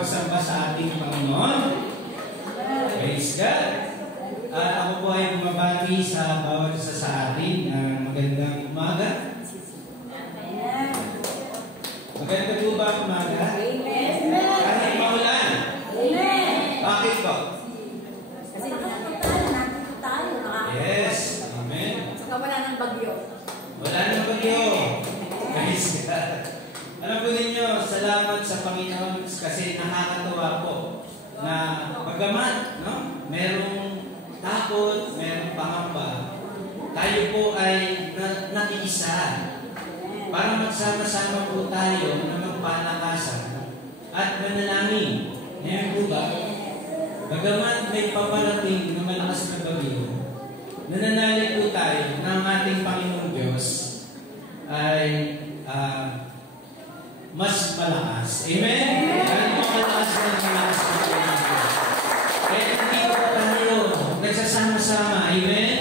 pagsamba sa ating Panginoon. Praise God. At ako po ay bumabati sa bawat isa sa atin ng magandang umaga. Maganda po ba umaga? Kahit maulan? Bakit po? Kasi nakakita tayo. Yes. Amen. Saka wala ng bagyo. Wala ng bagyo. Praise God. Alam po ninyo, salamat sa Panginoon kasi nakakatuwa po na pagamat, no? Merong takot, merong pangamba, tayo po ay nakiisa para magsama-sama po tayo na magpalakasan at manalangin. Ngayon po ba? Bagamat may paparating na malakas na bagyo, nananalig po tayo na ang ating Panginoong Diyos ay mas malakas. Amen? Ano po malakas na malakas na Panginoong Diyos? Kaya hindi po tayo nagsasama-sama. Amen?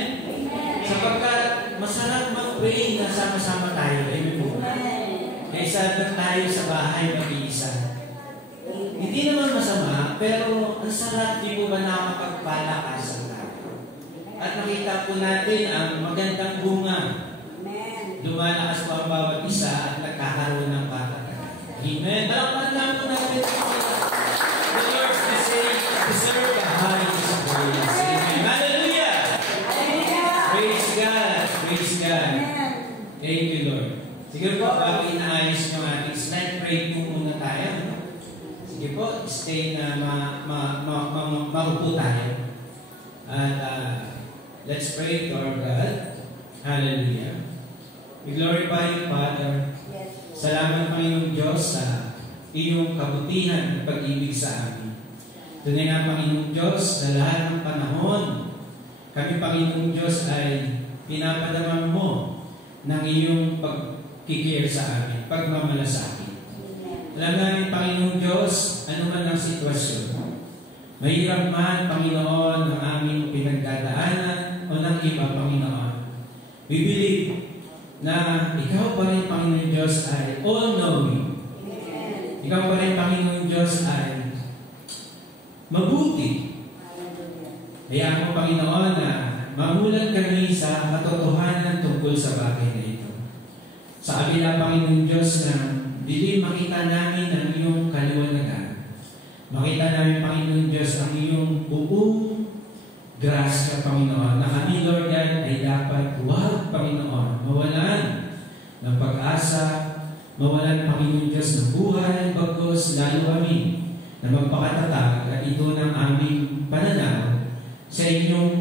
Sapagkat masarap mag-pray na sama-sama tayo. Amen po? Kaysa doon tayo sa bahay mag-iisa. Hindi naman masama, pero ang sarap di po ba nakakapagpalakasan tayo. At nakita po natin ang magandang bunga. Lumalakas po ang bawat isa at nagkakaroon ng patakaran. Amen. Talapan lang po natin the Lord's deserve the highest praise. Amen. Hallelujah! Praise God! Praise God! Thank you, Lord. Sige po, bago inaayos nyo ating slide, pray po muna tayo. Sige po, stay na mahupo tayo. At let's pray to our God. Hallelujah. We glorify you, Father. Salamat, Panginoong Diyos, sa iyong kabutihan at pag-ibig sa amin. Tunay na, Panginoong Diyos, sa lahat ng panahon, kami, Panginoong Diyos, ay pinapadaman mo ng iyong pagkikir sa amin, pagmamalasakit. Alam namin, Panginoong Diyos, ano man ang sitwasyon. Mahirap man, Panginoon, ang aming pinagdadaanan o ng iba, Panginoon. We believe na ikaw pa rin, Panginoon Diyos, ay all-knowing. Ikaw pa rin, Panginoon Diyos, ay mabuti. Kaya mo, Panginoon, na mamulat kami sa katotohanan tungkol sa bagay na ito. Sa kabila, Panginoon Diyos, na hindi makita namin ang iyong kaliwanagan. Makita namin, Panginoon Diyos, ang iyong buong grasya, Panginoon, na kami, Lord God, ay dapat huwag, Panginoon, mawalan ng pag-asa, mawalan, Panginoon Diyos, ng buhay, bagos, lalo kami na magpakatatag at ito ng aming pananaw sa inyong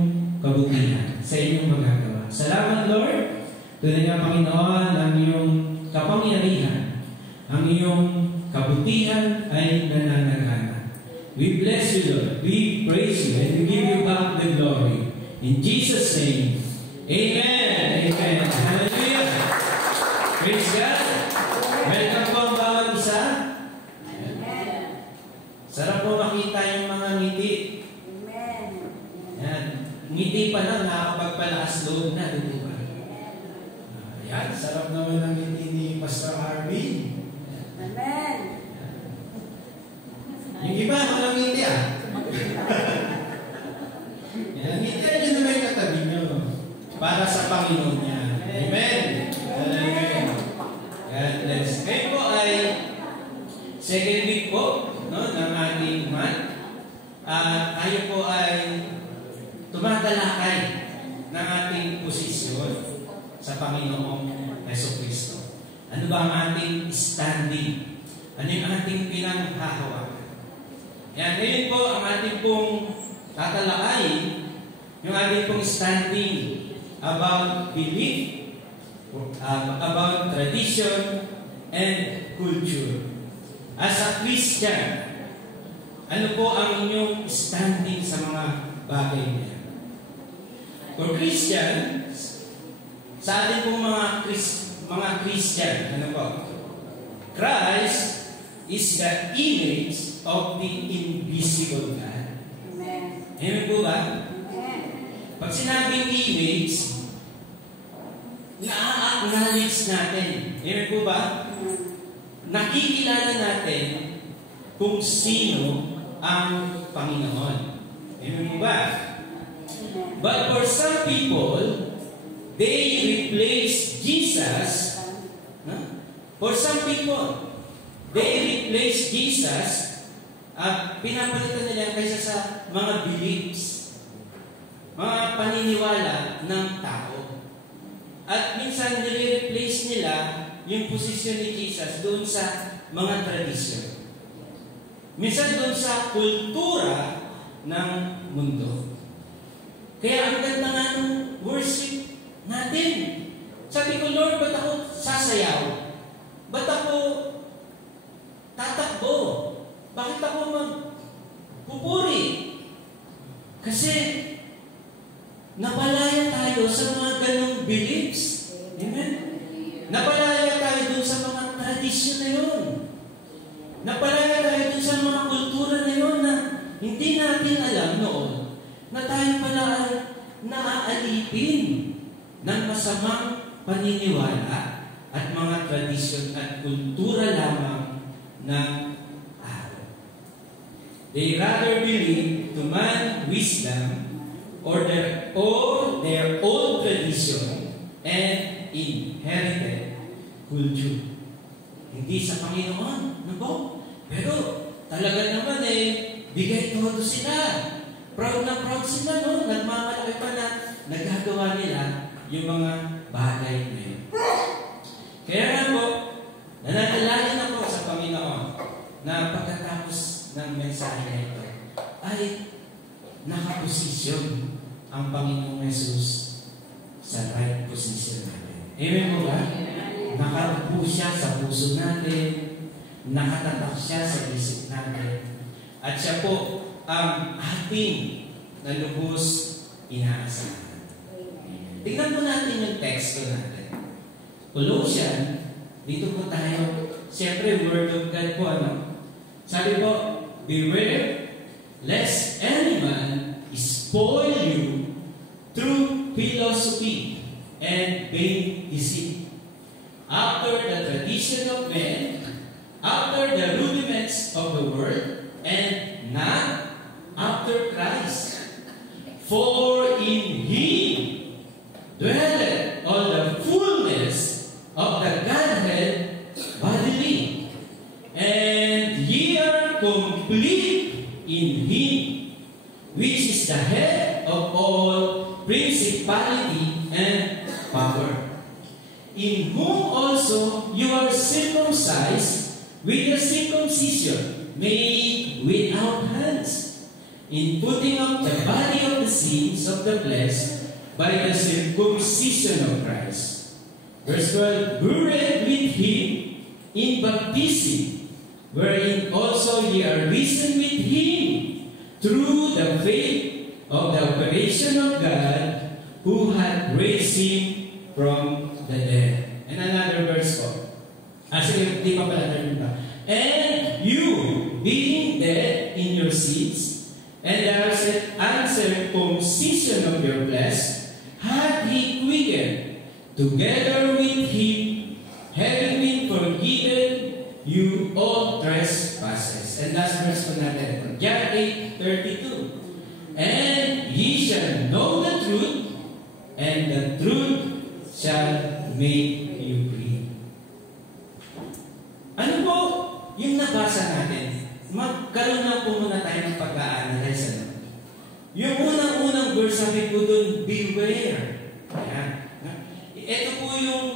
kabutihan, sa inyong magagawa. Salamat, Lord. Tunay nga, Panginoon, ang iyong kapangyarihan, ang iyong kabutihan ay nananagana. We bless you, Lord. We praise you and we give you back the glory. In Jesus' name, amen. Amen. Hallelujah. Praise God. Welcome po ang bawat isa. Amen. Sarap po makita yung mga ngiti. Amen. Yan. Ngiti pa lang, nakakapagpalakas loob na. Dito ba? Yan. Sarap naman ang ngiti ni Pastor Arvin. Amen. Yung iba, walang ngiti Yan, ngiti nyo naman yung katabi nyo para sa Panginoon niya. Amen. Amen. God bless. Ngayon po ay second week po, no, ng ating month. Tayo po ay tumatalakay ng ating posisyon sa Panginoong Jesucristo. Ano ba ang ating standing? Ano yung ating pinanghahawakan? Yan, ngayon po ang ating pong tatalakayin, yung ating pong standing about belief, about tradition, and culture. As a Christian, ano po ang inyong standing sa mga bagay niya? For Christians, sa ating pong mga Christian, ano po? Christ is the image of the invisible God. Amen. Amen po ba? Amen. Pag sinabing image, na-acknowledge natin. Amen po ba? Nakikilala natin kung sino ang Panginoon. Amen mo ba? But for some people, they replace Jesus. For some people, they replace Jesus at pinapalitan nila kaysa sa mga beliefs, mga paniniwala ng tao. At minsan nire-replace nila yung posisyon ni Jesus doon sa mga tradisyon. Minsan doon sa kultura ng mundo. Kaya ang ganda nga ng worship natin. Sabi ko, Lord, ba't ako sasayaw? Ba't ako tatakbo? Bakit ako magpupuri? Kasi napalaya tayo sa mga ganong beliefs. Amen? Napalaya tayo dun sa mga tradisyon na yun. Napalaya tayo dun sa mga kultura na yun na hindi natin alam noon na tayo pala ay naaalipin ng masamang paniniwala at mga tradisyon at kultura lamang ng araw. They rather believe to man wisdom or their old tradition and inherited culture. Hindi sa Panginoon, no? Pero talaga naman bigay todo sila. Proud na proud sila, no? Nagmamalaki pa na nagagawa nila yung mga bagay na yun. Kaya nga po, nananalangin ako sa Panginoon na pagkatapos ng mensahe na ito ay nakaposisyon ang Panginoong Jesus sa right position natin. Amen mo ba? Nakarupo siya sa puso natin, nakatatak siya sa isip natin, at siya po ang ating nalubos inaasahan. Tingnan po natin yung teksto natin. Colossians, dito po tayo, siyempre Word of God po, ano? Sabi po, beware lest any man spoil you through philosophy and vain deceit, after the tradition of men, after the rudiments of the world, and not after Christ. For in Him dwelleth all the fullness of the Godhead bodily, and ye are complete in Him, which is the head of all principality and power, in whom also you are circumcised with the circumcision made without hands, in putting off the body of the sins of the flesh by the circumcision of Christ. Verse 12, buried with Him in baptism, wherein also ye are risen with Him through the faith of the operation of God, who hath raised Him from the dead. And another verse po. Sige, di pa pala natin ba? And you, being dead in your sins, and the uncircumcision of your flesh, hath He quickened together with Him, having been forgiven you all trespasses. And last verse po natin. John 8:32. And ye shall know the truth, and the truth shall make you free. Ano po yung nabasa natin? Magkaroon na po muna tayo ng pag-a-analyze. Yung unang-unang verse, sabi po doon, beware. Ayan. Ito po yung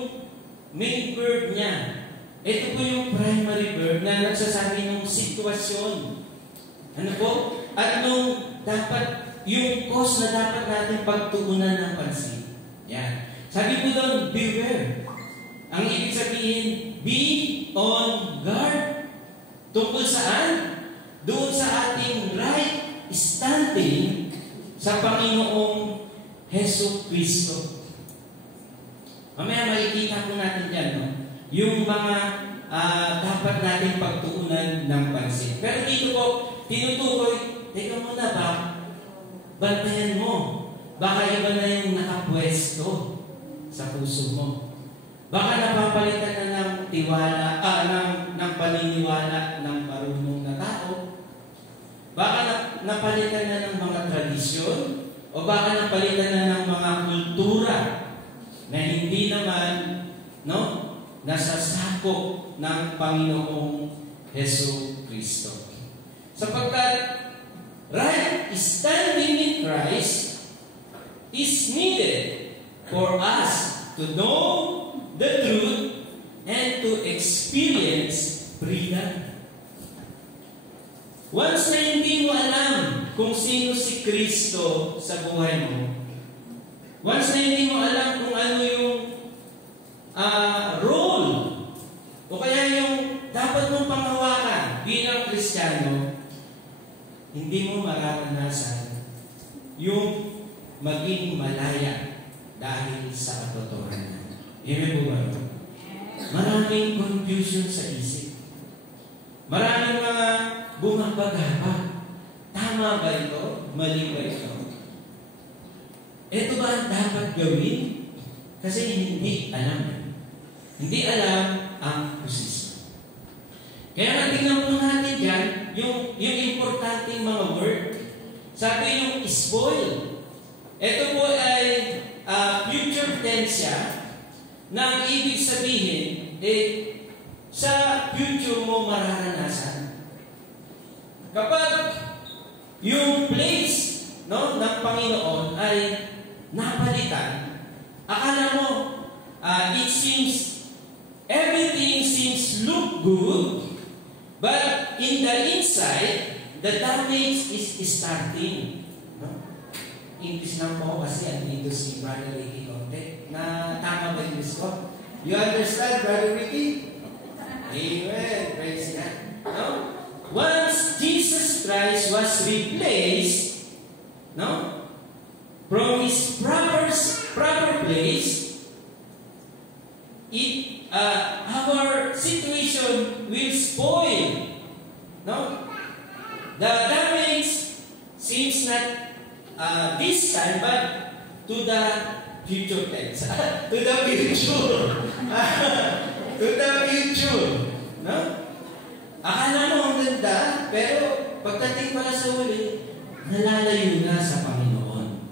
main verb niya. Ito po yung primary verb na nagsasabi ng sitwasyon. Ano po? At nung dapat, yung cause na dapat natin pagtuunan ng pansin. Yan. Sabi po doon, beware. Ang ibig sabihin, be on guard. Tungkol saan? Doon sa ating right standing sa Panginoong Hesus Kristo. Mamaya makikita po natin dyan, no? Yung mga dapat natin pagtuunan ng pansin. Pero dito po, tinutukoy, teka muna ba, bantayan mo. Baka iba na yung nakapwesto sa puso mo. Baka napapalitan na ng tiwala, ng paniniwala ng marunong na tao. napalitan na ng mga tradisyon o baka napalitan na ng mga kultura na hindi naman nasasakop ng Panginoong Hesus Kristo. Sapagkat right standing in Christ is needed for us to know the truth and to experience freedom. Once na hindi mo alam kung sino si Kristo sa buhay mo, once na hindi mo alam kung ano yung role o kaya yung dapat mong panghawakan bilang Kristiyano, hindi mo mararanasan yung maging malaya dahil sa katotohanan. Amen po ba? Maraming confusion sa isip. Maraming mga bumabagaba. Tama ba ito? Mali ba ito? Ito ba ang dapat gawin? Kasi hindi alam. Hindi alam ang posisyon. Kaya natingnan po natin dyan, yung importanteng mga word. Sabi yung spoil. Ito po ay future tense siya, na ang ibig sabihin, sa future mo mararanasan. Kapag yung place ng Panginoon ay napalitan, akala mo, everything seems look good, but in the inside, the damage is starting. English lang po kasi andito si Brother Ricky Conte. Na tama ba yung English ko? You understand, Brother Ricky? Amen. Praise God. No? Once Jesus Christ was replaced, from His proper place, our situation will spoil. The damage seems not this time, but to the future tense. To the future. To the future. No? Akala mo ang ganda, pero pagdating pala sa huli, nalalayo na sa Panginoon.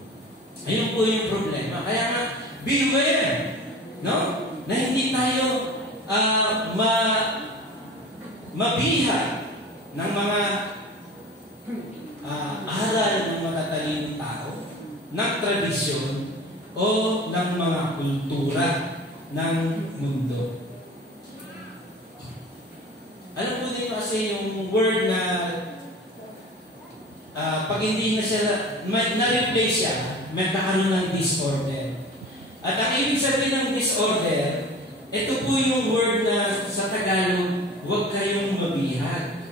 Ayun po yung problema. Kaya nga, beware, na hindi tayo mabiha ng mga aral ng matatalinong tao, ng tradisyon, o ng mga kultura ng mundo. Alam po din kasi yung word na pag hindi na siya na-replace siya, may kakaroon ng disorder. At ang ibig sabihin ng disorder, ito po yung word na sa Tagalog, huwag kayong mabihag.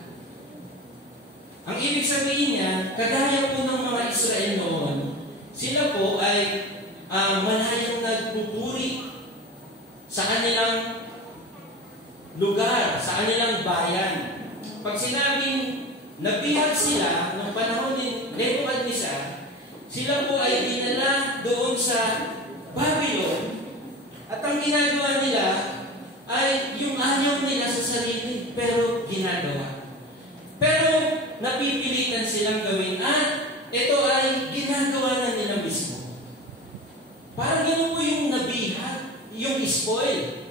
Ang ibig sabihin niya, kagaya po ng mga Israel noon, sila po ay malayang nagpupuri sa kanilang lugar, sa kanilang bayan. Pag sinabing nabihag sila ng panahon ni Nebuchadnezzar, sila po ay dinala doon sa Babylon, at ang ginagawa nila ay yung ayaw nila sa sarili, pero ginagawa. Pero napipilitan silang gawin at ito ay ginagawa na nila mismo. Parang yun po yung nabihag, yung spoil.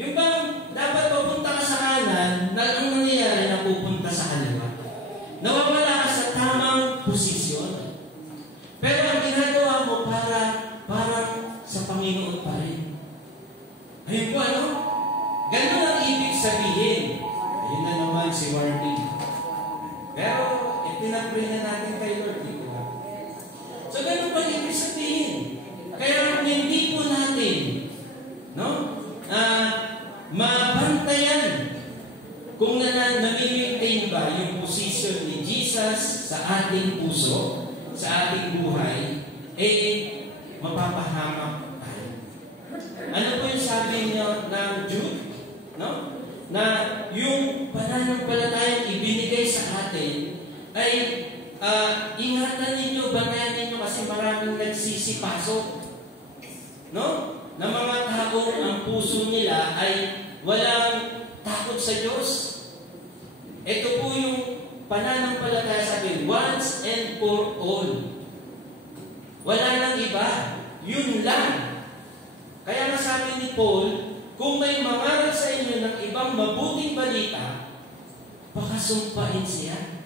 Yung bang dapat papunta ka sa kanan, na ang nangyayari na pupunta sa kaliwa. Nawawala ka sa tamang posisyon. Pero ang ginagawa mo parang sa Panginoon pa rin. Ayun po, ganun ang ibig sabihin. Ayun na naman si Wardy. Pero, pinag-pray na natin kay Lord, di ba? So, ganun pa ibig sabihin. Kaya, hindi po natin, mabantayan kung nami-maintain ba yung position ni Jesus sa ating puso, sa ating buhay, mapapahamak tayo. Ano po yung sabi niyo ng Jude? Na yung pananampalatayang ibinigay sa atin ay ingatan ninyo, bantayan ninyo kasi maraming nagsisipasok. Na mga tao, ang puso nila ay walang takot sa Diyos. Ito po yung pananampalataya sa akin, once and for all. Wala nang iba. Yun lang. Kaya nga sabi ni Paul, kung may mangaral sa inyo ng ibang mabuting balita, baka sumpain siya.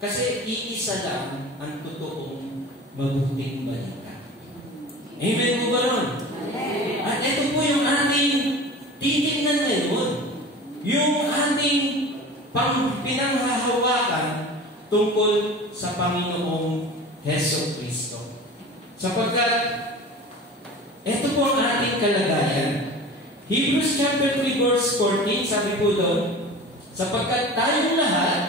Kasi iisa lang ang totoong mabuting balita. Amen po ba nun? At ito po yung ating titignan ngayon. Yung ating pinanghahawakan tungkol sa Panginoong Heso Kristo. Sapagkat ito po ang ating kalagayan. Hebrews chapter 3 verse 14, sabi po doon, sapagkat tayong lahat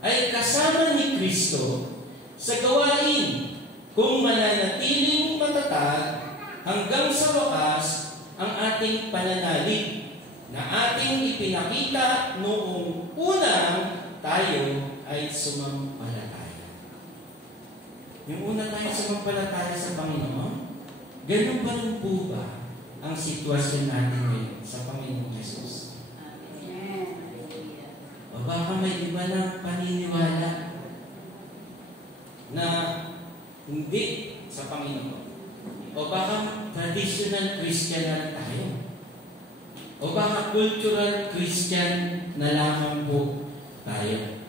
ay kasama ni Kristo sa gawain kung mananatiling matatag hanggang sa wakas ang ating pananalig na ating ipinakita noong unang tayo ay sumampalataya. Yung una tayo sumampalataya sa Panginoon, ganun pa rin po ba ang sitwasyon natin ngayon sa Panginoong Jesus? O baka may iba na paniniwala na hindi sa Panginoon. O baka traditional Christian na tayo. O baka cultural Christian na lamang po tayo.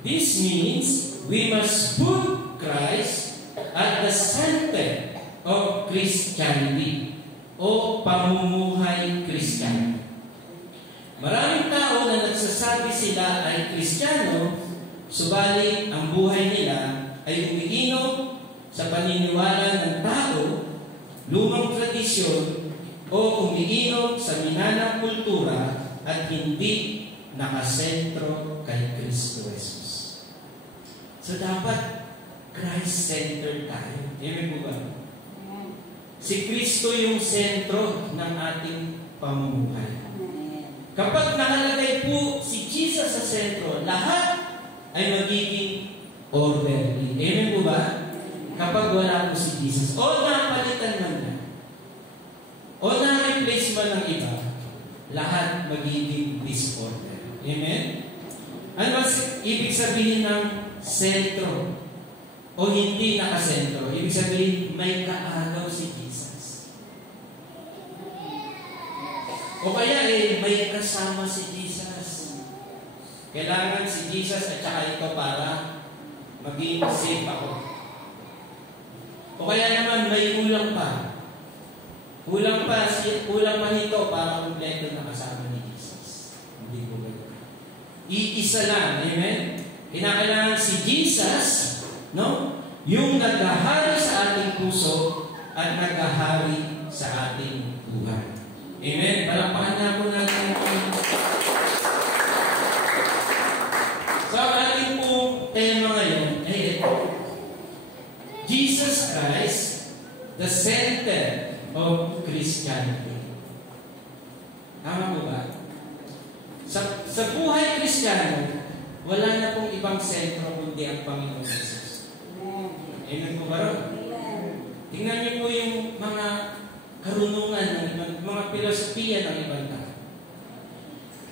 This means we must put Christ at the center of Christianity o pamumuhay Kristiyano. Maraming tao na nagsasabi sila ay Kristiyano, subalit ang buhay nila ay umiinom sa paniniwala ng tao, lumang tradisyon, o umiinom sa minanang kultura at hindi nakasentro kay Kristo Jesus. So dapat Christ-centered tayo. Amen po ba? Si Kristo yung sentro ng ating pamumuhay. Kapag nakalagay po si Jesus sa sentro, lahat ay magiging orderly. Amen po ba? Kapag wala po si Jesus, o napalitan man na, o na-replace man ng iba, lahat magiging disorder. Amen? Ano ibig sabihin ng sentro? O hindi nakasentro? Ibig sabihin, may kaagaw si Jesus. O kaya may kasama si Jesus. Kailangan si Jesus at saka ito para maging safe ako. O kaya naman may kulang pa. Kulang pa nito para kumpleto na kasama ni Jesus. Hindi po ba? Iisa lang. Amen? Kinakailangan si Jesus, no? Yung naghahari sa ating puso at naghahari sa ating buhay. Amen? Palakpakan na po natin. So, ang ating pong tema ngayon ay ito. Jesus Christ, the center of Christianity. Tama po ba? Sa buhay Kristiyano, wala na pong ibang sentro kundi ang Panginoon Jesus. Amen po ba ron? Tingnan niyo po yung mga karunungan ng ibang, mga filosofiya ng ibang tao.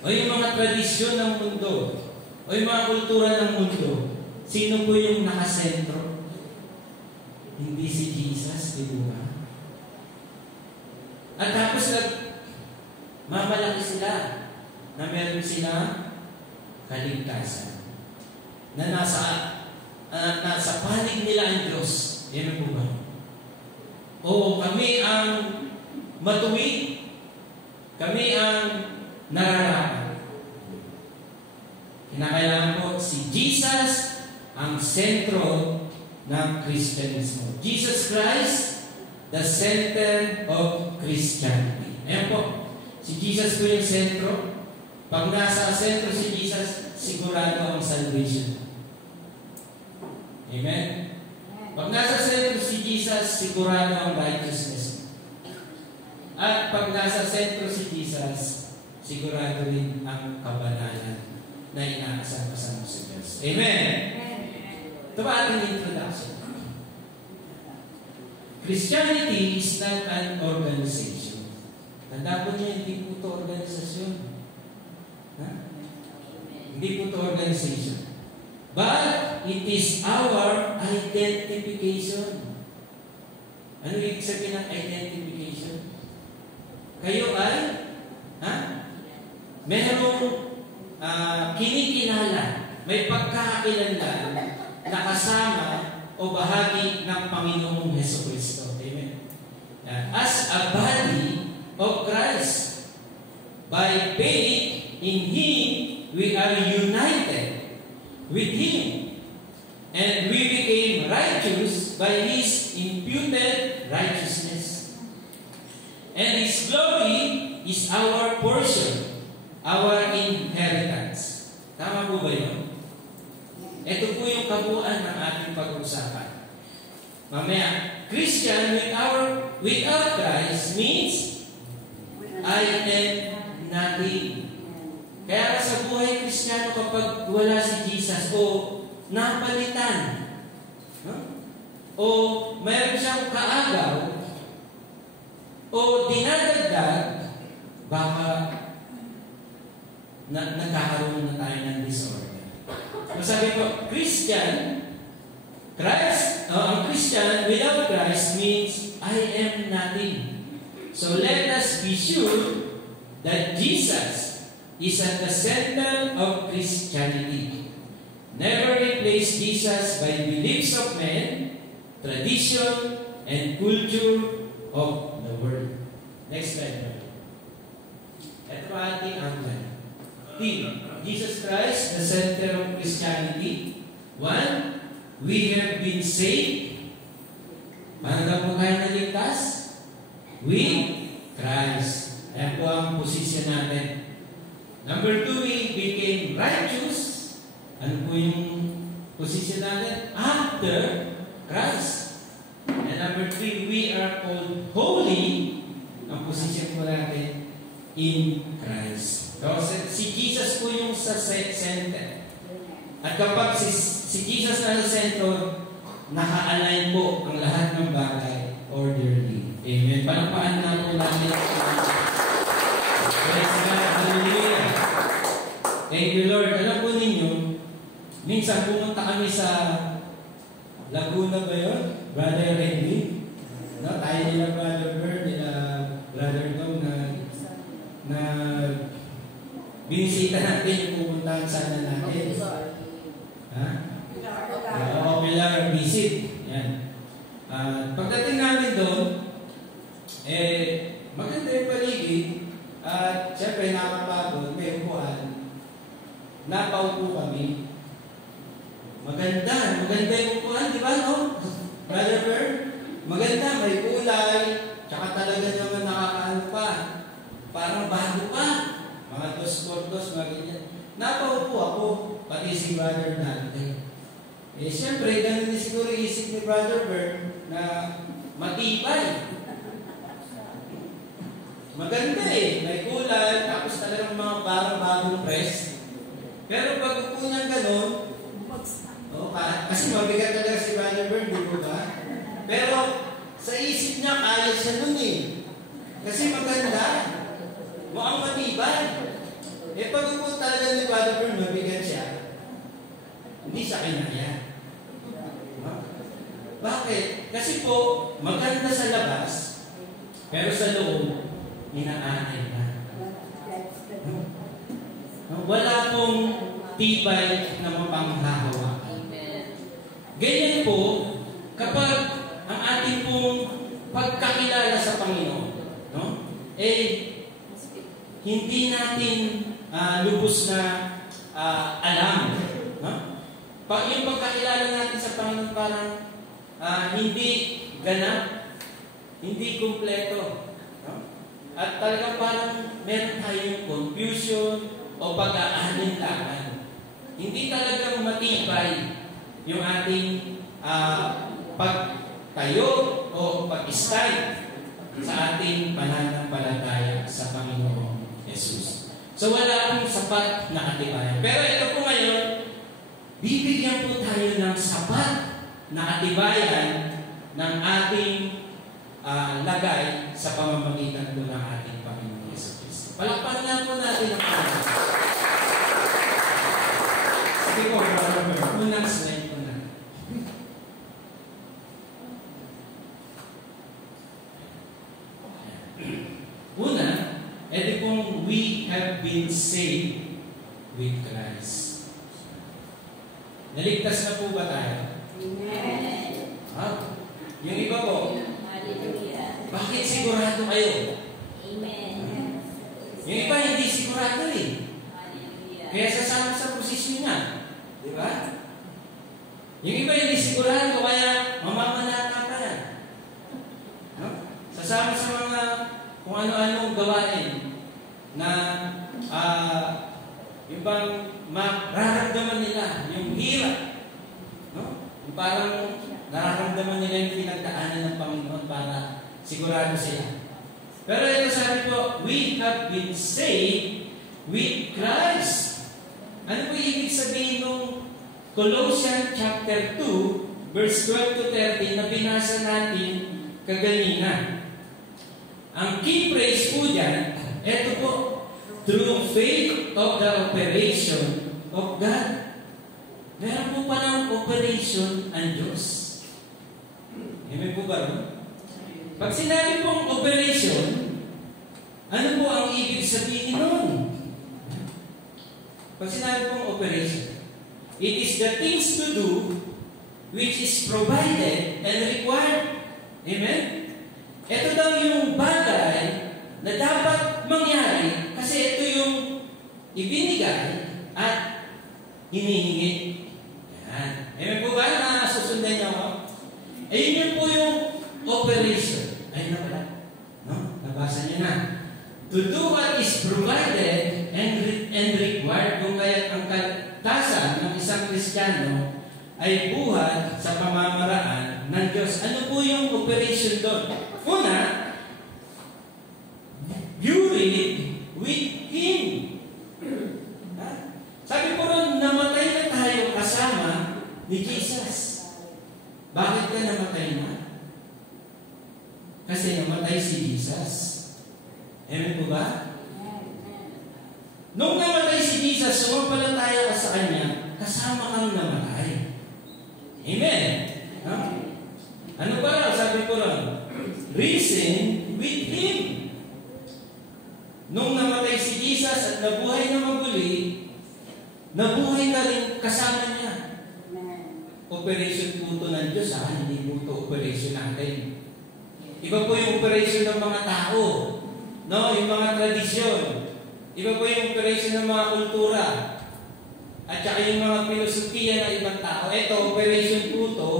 O yung mga tradisyon ng mundo. O yung mga kultura ng mundo. Sino po yung nakasentro? Hindi si Jesus, di ba? At tapos mamalaki sila na meron sila kaligtasan na nasa panig nila ang Diyos. Yan po ba? O kami ang matuwid, kami ang nararapat. Kinakailangan po si Jesus ang sentro ng Kristyanismo. Jesus Christ, the center of Christianity. Ayan po. Si Jesus po yung sentro. Pag nasa sentro si Jesus, sigurado ang salvation. Amen? Pag nasa sentro si Jesus, sigurado ang righteousness. At pag nasa sentro si Jesus, sigurado rin ang kabanalan na inaasam-asam sa Diyos. Amen? Ito ba ating introduction? Christianity is not an organization. Tanda po niya, hindi po ito organisasyon. Hindi po ito organization. But it is our identification. Ano ibig sabihin ng identification? Kayo ay merong kinikilala, may pagkakakilanlan na kasama o bahagi ng Panginoong Jesucristo. Amen. As a body of Christ, by faith in Him, we are united with Him, and we became righteous by His imputed righteousness. And His glory is our portion, our inheritance. Tama po ba yun? Ito po yung kabuuan ng ating pag-uusapan. Mamaya, Christian without Christ means I am nothing. Kaya sa buhay Kristiyano, kapag wala si Jesus o napalitan, o mayroon siyang kaagaw, o dinadagdag, baka nagkakaroon na tayo ng disorder. Masabi ko, ang Christian without Christ means I am nothing. So let us be sure that Jesus is at the center of Christianity. Never replace Jesus by beliefs of men, tradition, and culture of the world. Next slide. Ito pa ating angkan. Jesus Christ, the center of Christianity. 1, we have been saved. Paano na po kayo naligtas? With Christ. Ayan po ang posisyon natin. Number 2, we became righteous. Ano po yung posisyon natin? After Christ. And number 3, we are called holy. Ang posisyon po natin in Christ. So, si Jesus po yung sa center. At kapag si Jesus na sa center, naka-align po ang lahat ng bagay orderly. Amen. Palakpakan na po natin. Praise God. Hallelujah. Thank you, Lord. Alam po ninyo, minsan pumunta kami sa Laguna ba yun? Brother Henry? No, tayo nila Brother Bird, nila Brother Dom na binisita natin yung pupuntahan sana natin. Ha? Popular visit. Yan. Pagdating namin doon, maganda yung paligid at syempre nakapagod, may upuan. Napaupo kami. Maganda yung upuan, di ba, no? Brother Bird? Maganda, may kulay, tsaka talaga naman nakakaano pa. Parang bago pa. Mga dos-kordos, mga ganyan. Napaupo ako, pati si Brother Dante. Siyempre, ganun din siguro isip ni Brother Bird na matibay. Maganda may kulay, tapos talagang mga parang bagong press. Pero pag upo niyang ganun, kasi mabigat talaga si Brother Bird, di ba? Pero sa isip niya, kaya siya nun Kasi maganda. Mukhang matibay. Pag upo talaga ni Brother Bird, mabigat siya. Hindi siya kinaya. Bakit? Kasi po, maganda sa labas, pero sa loob, inaanay na. Wala pong tibay na mapanghahawakan. Ganyan po, kapag ang ating pong pagkakilala sa Panginoon, hindi natin lubos na alam. Yung pagkakilala natin sa Panginoon parang hindi ganap, hindi kumpleto. At talagang parang meron tayong confusion o pag-aalinlangan. Hindi talagang matibay yung ating pagtayo o pag-stand sa ating pananampalataya sa Panginoong Jesus. So wala akong sapat na katibayan. Pero ito po ngayon, bibigyan po tayo ng sapat na katibayan ng ating lagay sa pamamagitan po ng ating Panginoong Jesus Cristo. Palakpakan na po natin ang Panginoon. Sige po, unang slide ko na. Una, edi pong we have been saved with Christ. Naligtas na po ba tayo? Amen. Yung iba po, Hallelujah. bakit sigurado kayo? Amen. Yung iba hindi sigurado eh. Hallelujah. Kaya sasama sa posisyon niya. Di ba? Yung iba hindi sigurado kaya mamamanata pa yan. No? Sasama sa mga kung ano-anong gawain na yung bang mararamdaman nila yung hirap. No? Yung parang nararamdaman nila yung pinagdaanan ng Panginoon para sigurado sila. Pero ito sabi ko, we have been saved with Christ. Ano po ibig sabihin ng Colossians chapter 2, verse 12 to 13 na binasa natin kaganina? Ang key phrase po dyan, ito po, through faith of the operation of God. Meron po palang operation ang Diyos. Amen po ba? Pag sinabi pong operation, ano po ang ibig sabihin nun? Pag sinabi pong operation, it is the things to do which is provided and required. Amen? Ito daw yung bagay na dapat mangyari kasi ito yung ibinigay at hinihingi. Yan. Amen po ba na susundan niyo ako? Ayun yun po yung operation. Ayun na pala. No? Nabasa niyo na. To do what is provided and required, kung kaya't ang kaltasan ng isang Kristiyano ay buhat sa pamamaraan ng Diyos. Ano po yung operation doon? Una, buried with Him. Sabi po ron, namatay na tayo kasama ni Jesus. Bakit ka namatay na? Kasi namatay si Jesus. Amen po ba? Nung namatay si Jesus, sumampalataya ka sa Kanya, kasama kang namatay. Amen? Ano ba raw? Sabi ko ron, risen with Him. Nung namatay si Jesus at nabuhay na maguli, nabuhay ka rin kasama niya. Operation po ito ng Diyos, hindi po ito operation natin. Iba po yung operation ng mga tao, no? Yung mga tradisyon. Iba po yung operation ng mga kultura. At saka yung mga filosofiya ng ibang tao. Ito, operation po ito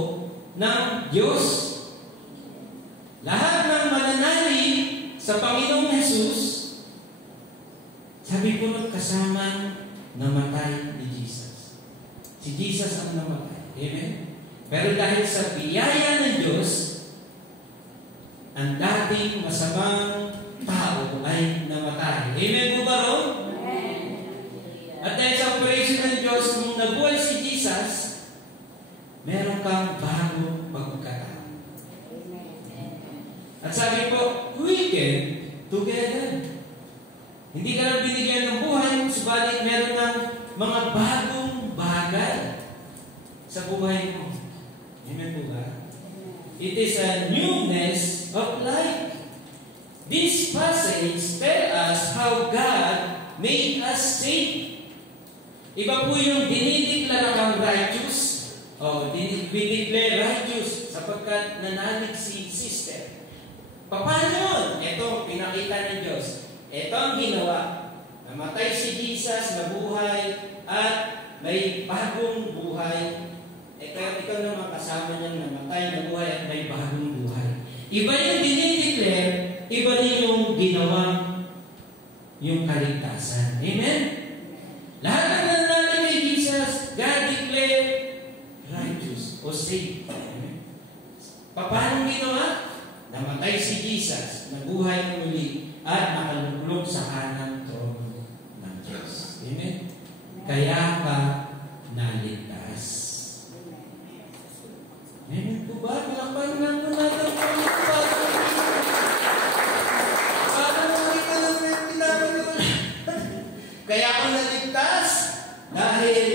ng Diyos. Lahat ng mananalig sa Panginoong Jesus, sabi ko nung kasama namatay ni Jesus. Si Jesus ang namatay. Amen? Pero dahil sa biyaya ng Diyos, ang dating masamang tao ay namatay. Amen po ba ron? At dahil sa operation ng Diyos, nung nabuhay si Jesus, meron kang bagong pagkatao. At sabi po, weekend together. Hindi ka lang binigyan ng buhay, subalit meron ng mga bagong bagay sa buhay mo. Amen po ba? It is a newness of life. This passage tells us how God made us safe. Iba po yung dinideklara kang righteous. Dinideclare righteous sapagkat nanalig si sister. Paano yun? Ito, pinakita ng Diyos. Ito ang ginawa. Namatay si Jesus, nabuhay, at may bagong buhay. Ikaw naman kasama niyang namatay, nabuhay, at may bagong buhay. Iba yung dinideclare, iba rin yung ginawa, yung kaligtasan. Amen? Lahat ng nananalig kay Jesus, God declared righteous o safe. Paano ginawa? Namatay si Jesus, nabuhay muli, at nakalulog sa kanang trono ng Diyos. Amen? Kaya ka naligtas. Amen po ba? Malakpan lang po natin. Para makita lang yung tinapin. Kaya ako naligtas dahil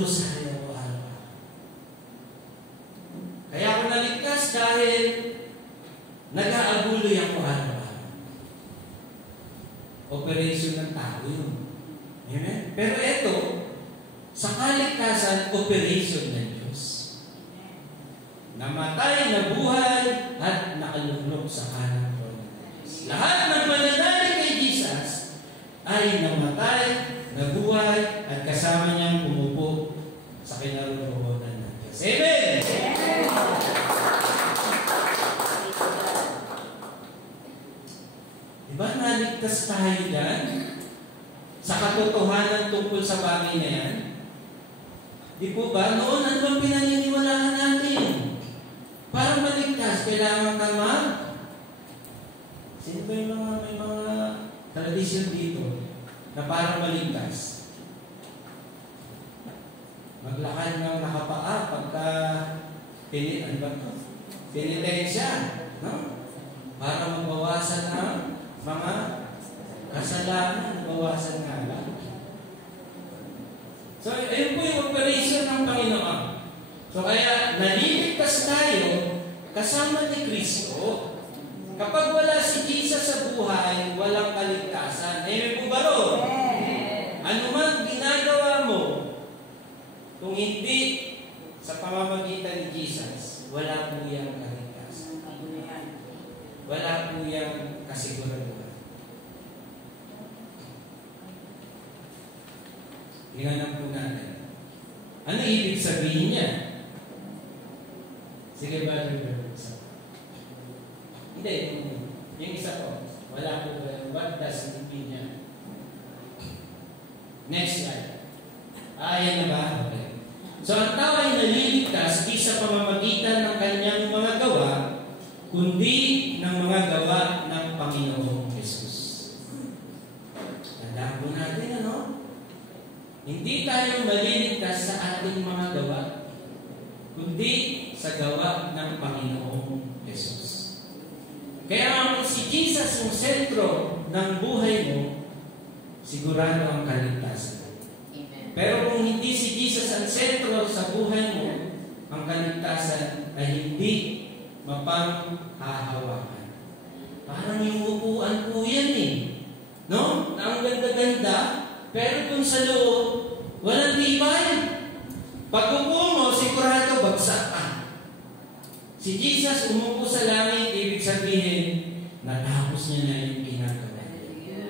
nagdurusa ako araw-araw. Kaya ako naligtas dahil nag-aabuloy ako araw-araw. Operation ng tao yun. Amen? Pero ito, sa kaligtasan, operation ng Diyos. Namatay, nabuhay, at nakalunok sa kanan ko ng Diyos. Lahat ng mananalig kay Jesus ay namatay, nabuhay, at kasama niyang pumupo sa kinaroroonan ng Diyos. Amen! Diba naligtas tayo dyan? Sa katotohanan tungkol sa bagay na yan? Di po ba? Noon, ano bang pinaniniwalaan natin? Para maligtas, kailangan ka Sino ba yung may mga tradisyon dito na para maligtas? Maglakad ng nakapaa pagka pinitensya, no? Para mabawasan ang mga kasalanan, mabawasan nga lang. So, ayun po yung operation ng Panginoon. So, kaya naliligtas tayo kasama ni Kristo. Kapag wala si Jesus sa buhay, walang kaligtasan. Amen po ba ro? Ano man ginagawa mo, kung hindi sa pamamagitan ni Jesus, wala po yung kaligtasan. Wala po yung kasiguraduhan. Tingnan po natin. Ano ibig sabihin niya? Sige ba, hindi, yung isa po. Wala po ba? What does it mean niya? Next slide. Ayan na ba? Okay. So, ang tao ay naliligtas di sa pamamagitan ng kanyang mga gawa, kundi ng mga gawa ng Panginoong Jesus. Tandaan po natin, ano? Hindi tayo maliligtas sa ating mga gawa, kundi sa gawa ng Panginoong Jesus. Kaya kung si Jesus yung sentro ng buhay mo, sigurado ang kaligtasan. Amen. Pero kung hindi si Jesus ang sentro sa buhay mo, ang kaligtasan ay hindi mapanghahawakan. Parang yung upuan po yan eh. No? Na ang ganda-ganda, pero kung sa loob, walang tibay. Pag upo mo, sigurado bagsak ka. Si Jesus umupo sa langit, ibig sabihin, natapos niya na yung ginagawa niya.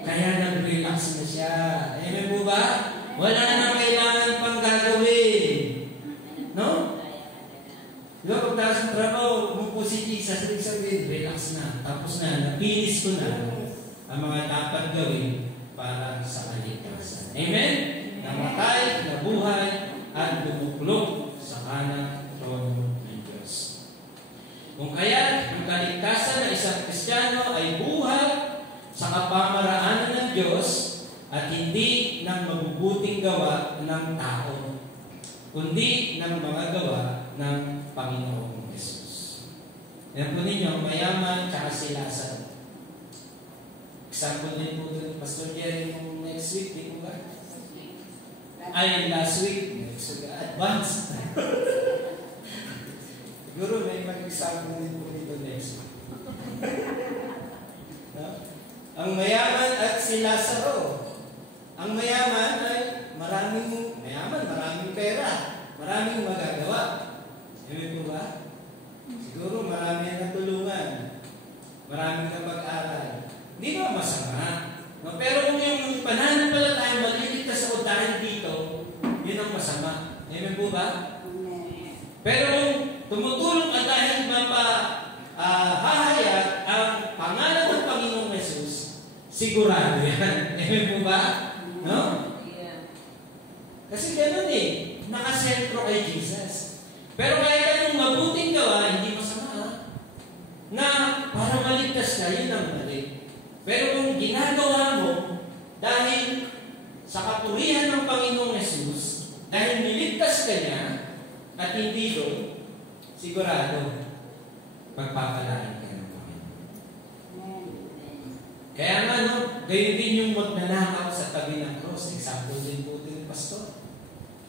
Kaya nag-relax na siya. Amen po ba? Wala na kailangan pang gagawin. No? Diba, pag taas ng trabaho, umupo si Jesus, ibig sabihin, relax na. Tapos na, napinis ko na ang mga dapat gawin para sa kaligtasan. Amen? Namatay, nabuhay, at bumuklog sa kanan trono ng Diyos. Kung kaya ang kaligtasan ng isang Kristiyano ay buhay sa kapamaraanan ng Diyos at hindi ng mabubuting gawa ng tao, kundi ng mga gawa ng Panginoong Jesus. Yan po ninyo, mayaman tsaka si Lazaro. Example din po doon, Pastor Jerry, yung next week, di po ba? Ay, last week. Next week, advance. Siguro may mag-example din po dito next week. No? Ang mayaman at si Lazaro. Ang mayaman ay maraming pera, maraming magagawa. Hindi po ba? Siguro marami ang natulungan, maraming kapag-aral. Hindi ba masama? No? Pero kung yung pananampalataya maliligtas ako dahil dito, yun ang masama. Amen po ba? Pero kung tumutulong ka dahil hahayag ang pangalan ng Panginoong Jesus, sigurado yan. Amen po ba? No? Kasi gano'n eh. Nakasentro kay Jesus. Pero kahit anong mabuting gawa, hindi masama. Na para maligtas ka, yun ang mali. Pero kung ginagawa mo dahil sa kapurihan ng Panginoong Jesus, dahil niligtas ka niya at hindi doon, sigurado, magpapalaan ka ng Panginoon. Kaya nga, no, gayon din yung magnanakaw sa tabi ng cross. Example din po din, Pastor.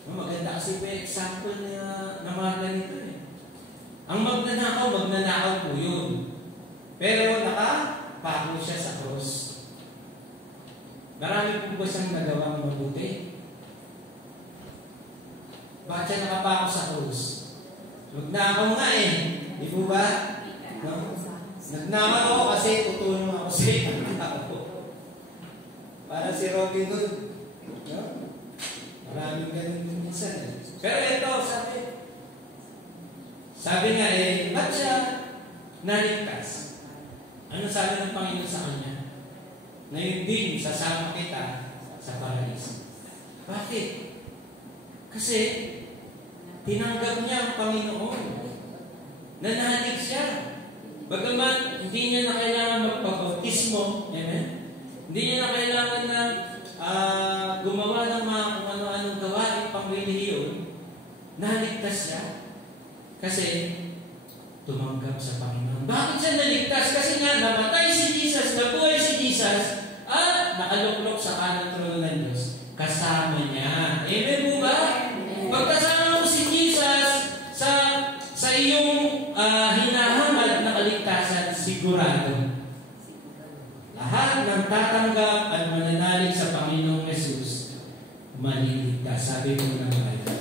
Maganda kasi po yung example na mga ganito eh. Ang magnanakaw po yun. Pero nakapako siya sa cross. Marami po ba siyang nagawang mabuti? Bakit siya nakapako sa cross? Magnakaw nga eh. Di po ba? No? Nagnakaw ako kasi tutulong ako sa iyo. Para si Robin Hood. No? Maraming ganun minsan eh. Pero ito, sabi nga eh, ba't siya naligtas? Ano sabi ng Panginoon sa kanya? Na yun din, sasama kita sa paraiso. Bakit? Kasi tinanggap niya ang Panginoon. Nanalig siya. Bagamat hindi niya na kailangan magpabautismo, amen? Hindi niya na kailangan na gumawa ng mga kung ano-anong gawain pang-relihiyon, naligtas siya. Kasi tumanggap sa Panginoon. Bakit siya naligtas? Kasi nga namatay si Jesus, nabuhay si Jesus, at nakaluklok sa kanang trono ng Diyos. Kasama niya. Amen po ba? Pagkasama mo si Jesus sa iyong hinahangal na kaligtasan, sigurado. Lahat ng tatanggap at mananalig sa Panginoong Jesus, maliligtas. Sabi mo ng Bible.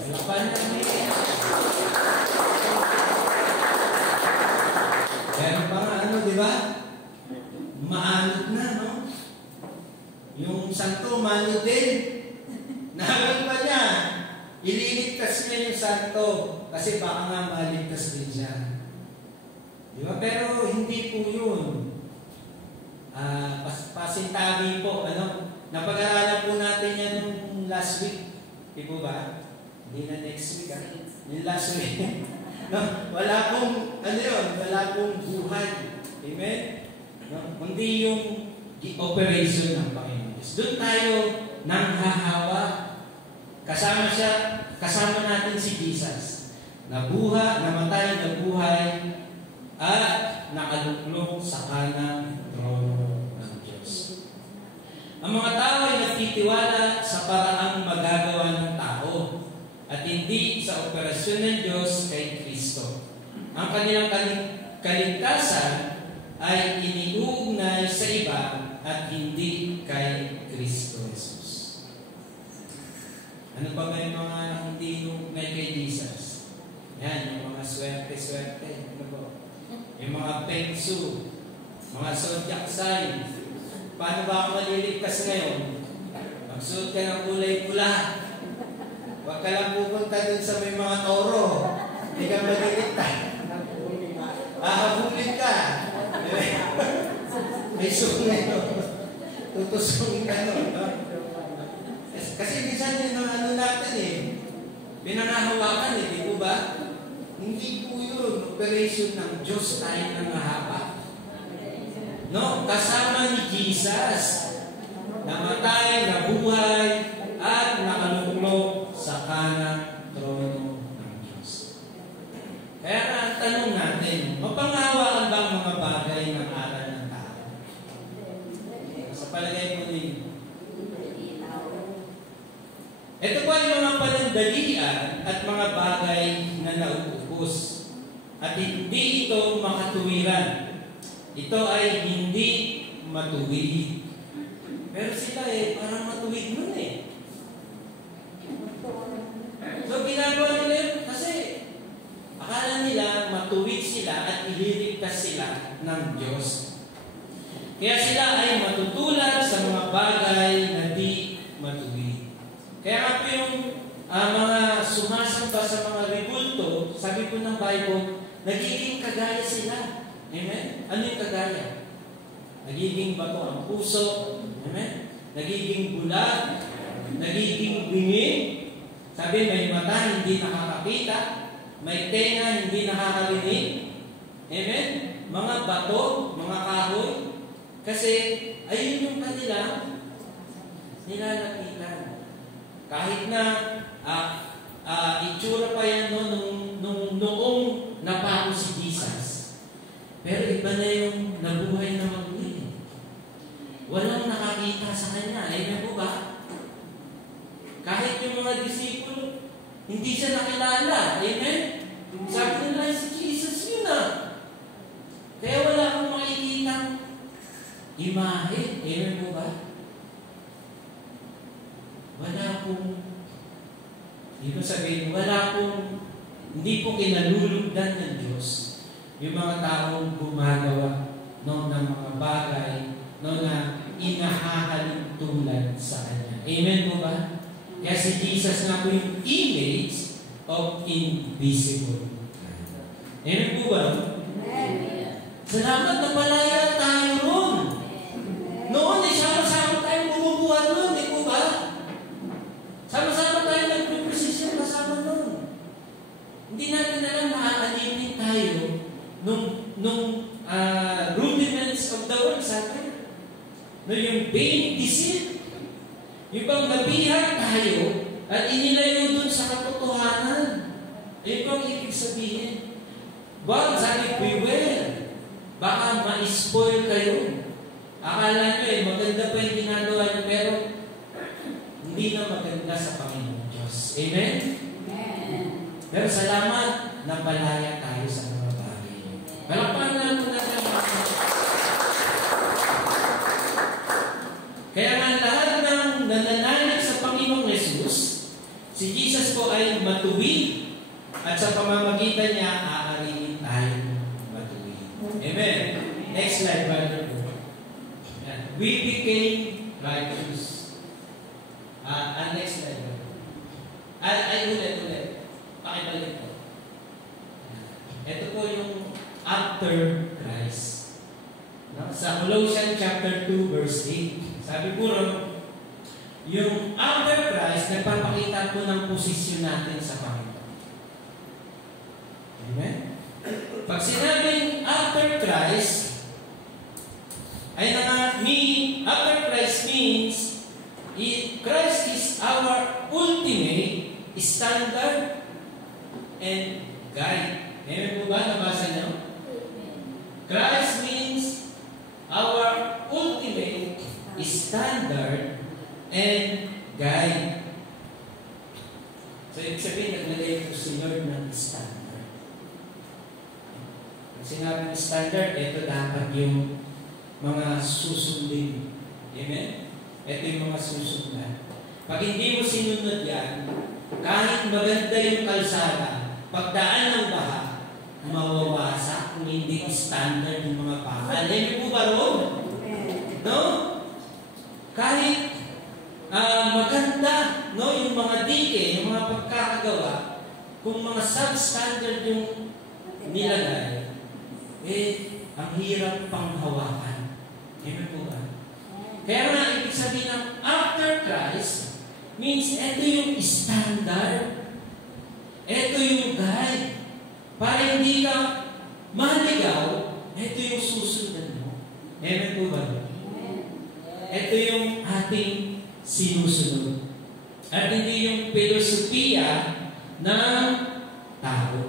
Kaya pa nga di ba? Maalot na, no? Yung santo, maalot din. Nagal pa niya. Ililigtas niya yung santo. Kasi baka nga maligtas din siya. Di ba? Pero hindi po yun. Pasintabi po, napag-aralan po natin yan nung last week. Di po ba? Hindi na next week, yung last week. No? Wala pong buhay. Amen? No? Hindi yung operation ng Panginoon. Doon tayo nang hahawa. Kasama natin si Jesus. Namatay, nabuhay, at nakaluklok sa kanang trono ng Diyos. Ang mga tao ay nagtitiwala sa paraang magagawa ng tao at hindi sa operasyon ng Diyos kay Kristo. Ang kanilang kaligtasan ay iniuugnay sa iba at hindi kay Kristo Jesus. Ano pa ba yung mga hindi inuugnay kay Jesus? Yan, yung mga swerte-swerte. Ano ba? Yung mga pensu, mga zodiac sign. Paano ba ako maliligtas ngayon? Magsuot ka ng kulay pula. Huwag ka lang pupunta dun sa may mga toro. Hindi ka maliligtas. Hahabulin ka. May sungay. Tutusungin ka nun. Kasi minsan yun ang natin eh. Pinangahawakan eh, di po ba? Hindi po yun. Operation ng Diyos tayo ng mahaba. No? Kasama ni Jesus. Namatay, nabuhay, at nakaluklok sa kanang trono ng Diyos. Kaya ang tanong natin, mapanghawakan ba ang mga bagay ng aral ng tao? Sa palagay mo ninyo. Ito po ay mga panandalian at mga bagay na nauupos. At hindi ito makatuwiran. Ito ay hindi matuwid. Pero sila parang matuwid nun eh. So ginagawa nila yun kasi akala nila matuwid sila at ililigtas sila ng Diyos. Kaya sila ay matutulad sa mga bagay na di matuwid. Kaya nga po yung mga sumasamba sa mga rebulto, sabi po ng Bible, nagiging kagaya sila. Amen? Ano yung kagaya? Nagiging bato ang puso. Amen? Nagiging bulag. Nagiging bingin. Sabi, may mata, hindi nakakakita. May tenga, hindi nakakarinig. Amen? Mga bato, mga kahoy. Kasi, ayun yung kanila nilalapitan. Kahit na itsura pa yan noong napako si Jesus. Pero iba na yung nabuhay na magmuli. Walang nakakita sa kanya. Amen po ba? Kahit yung mga disipulo, Hindi siya nakilala. Amen? Sabi nila, si Jesus yun na. Kaya wala akong makikitang imahe. Amen po ba? Wala akong, hindi ko sabihin, wala akong, hindi po kinalulugdan ng Diyos yung mga taong gumagawa ng mga bagay na inahahalin tulad sa Kanya. Amen po ba? Kaya si Jesus nga po yung image of invisible. Amen po ba? Salamat na palaya tayo ron. Noon sama-sama tayong bumubuhat ron. Di po ba? Sama-sama tayo nag-preposition kasama nun. Hindi natin alam nakakalimutin tayo nung rudiments of the world sa atin. Yung vain deceit. Yung bang nabihag tayo at inilayo dun sa katotohanan. Yung bang ibig sabihin. Bang sabi, beware. Baka ma-spoil kayo. Akala nyo maganda pa yung ginagawa nyo, pero hindi na maganda sa Panginoon Diyos. Amen? Amen. Pero salamat na palaya tayo sa mga bagay. Palakpakan na po natin. Kaya nga lahat ng nananalig sa Panginoong Jesus, si Jesus po ay matuwid at sa pamamagitan niya, aariin tayo matuwid. Amen? Next slide, brother. We became righteous. Next slide. Ulit. Pakibalik po. Ito po yung after Christ. No? Sa Colossians chapter 2 verse 8. Sabi po ron, yung after Christ, nagpapakita po ng posisyon natin sa Panginoon. Amen? Pag sinabing after Christ, after Christ means, Christ is our ultimate standard and guide. Amen po ba? Nabasa niyo? Christ means our ultimate standard and guide. So, ibig sabihin, naglagay ko si Lord ng standard. Pag sinabi ng standard, ito dapat yung mga susundin. Amen? Ito yung mga susundan. Pag hindi mo sinunod yan, kahit maganda yung kalsada, pagdaan ng baha, mawawasak kung hindi standard yung mga bakal. Amen po ba ron? No? Kahit maganda, no, yung mga dike, yung mga pagkakagawa, kung mga substandard yung nilagay, ang hirap pang hawakan. Amen po ba? Kaya nga, ibig sabihin ng after Christ, means ito yung standard, ito yung guide, para hindi ka maligaw, ito yung susundan mo. Amen po ba? Ito yung ating sinusunod. At hindi yung filosofiya ng tao.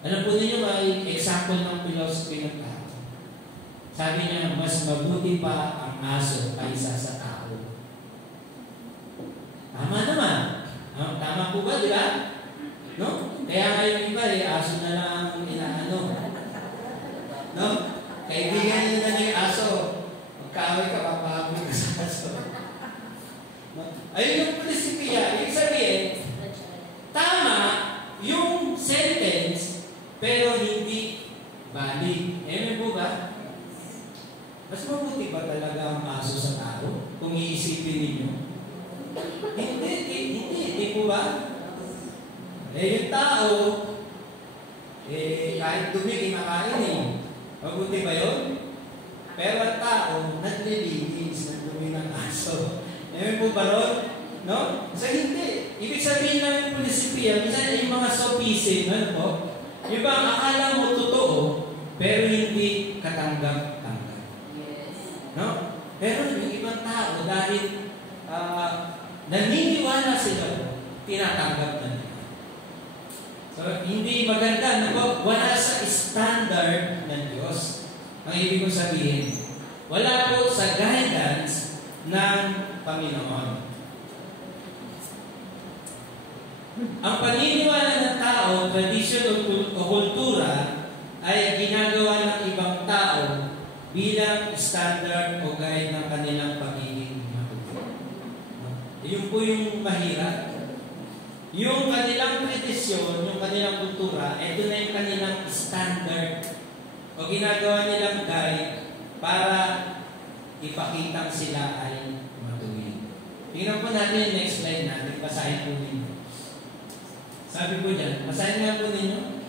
Alam po ninyo, may example ng philosophy ng tao. Sabi niya, mas mabuti pa ang aso kaysa sa tao. Tama naman. Tama po ba, di ba? No? Kaya ngayon iba, aso na lang ang inaano. No? Kaibigan niyo na yung aso. Magkaaway ka, papahaboy ka sa aso. No? Ayun yung prinsipya. Ibig sabihin, tama yung sentence, pero hindi valid. Amen po ba? Mas mabuti ba talaga ang aso sa tao? Kung iisipin ninyo? Hindi po ba? Yung tao, kahit dumi, kinakain eh. Mabuti ba yun? Pero ang tao, naglilinis ng dumi ng aso. Amen po ba ron? No? So hindi. Ibig sabihin lang yung prinsipya, minsan yung mga sophism, ano po? Yung ba, akala mo totoo, pero hindi katanggap-tanggap. No? Pero yung ibang tao, dahil naniniwala sila, tinatanggap na nila. So, hindi maganda, wala sa standard ng Diyos. Ang ibig kong sabihin, wala po sa guidance ng Panginoon. Ang paniniwala ng tao, tradisyon o kultura ay ginagawa ng ibang tao bilang standard o guide ng kanilang pagiging matutunan. Yun po yung mahirap. Yung kanilang tradisyon, yung kanilang kultura, ito na yung kanilang standard o ginagawa nilang guide para ipakitang sila ay matuwid. Tingnan po natin yung next slide natin. Basahin po ninyo. Sabi po dyan, basahin nga po ninyo.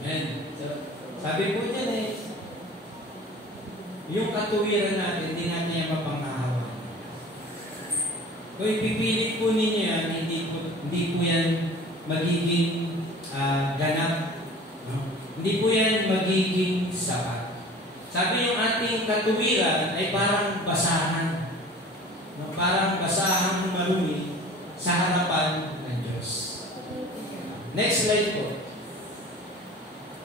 Amen. So, sabi po dyan yung katuwiran natin, hindi natin yan mapang-ahawa. Kung ipipilit po ninyo yan, hindi po yan magiging ganap. No? Hindi po yan magiging sapat. Sabi yung ating katuwiran ay parang basahan. No? Parang basahan marumi sa harapan ng Diyos. Next slide po.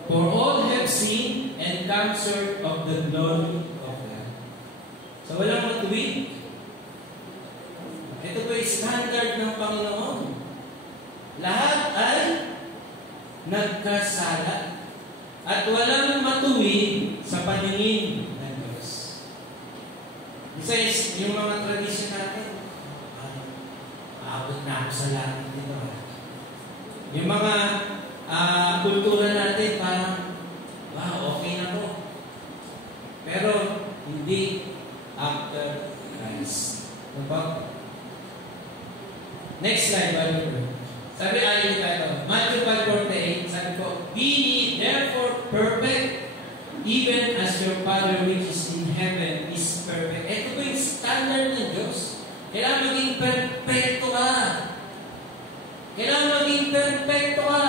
For all have sinned and come short of the glory of God. So walang matuwid. Ito po yung standard ng Panginoon. Lahat ay nagkasala at walang matuwid sa paningin ng Diyos. Isa yung mga tradisyon natin, aabot na ako sa langit dito. Yung mga kultura natin, parang, wow, okay na po. Pero, hindi after Christ. Diba? Next slide, Bible. Sabi ayon tayo, Matthew 5:48, sabi ko, be ye therefore perfect, even as your Father which is in heaven is perfect. Ito po yung standard ng Diyos. Kailangan maging perfecto ka. Kailangan maging perfecto ka.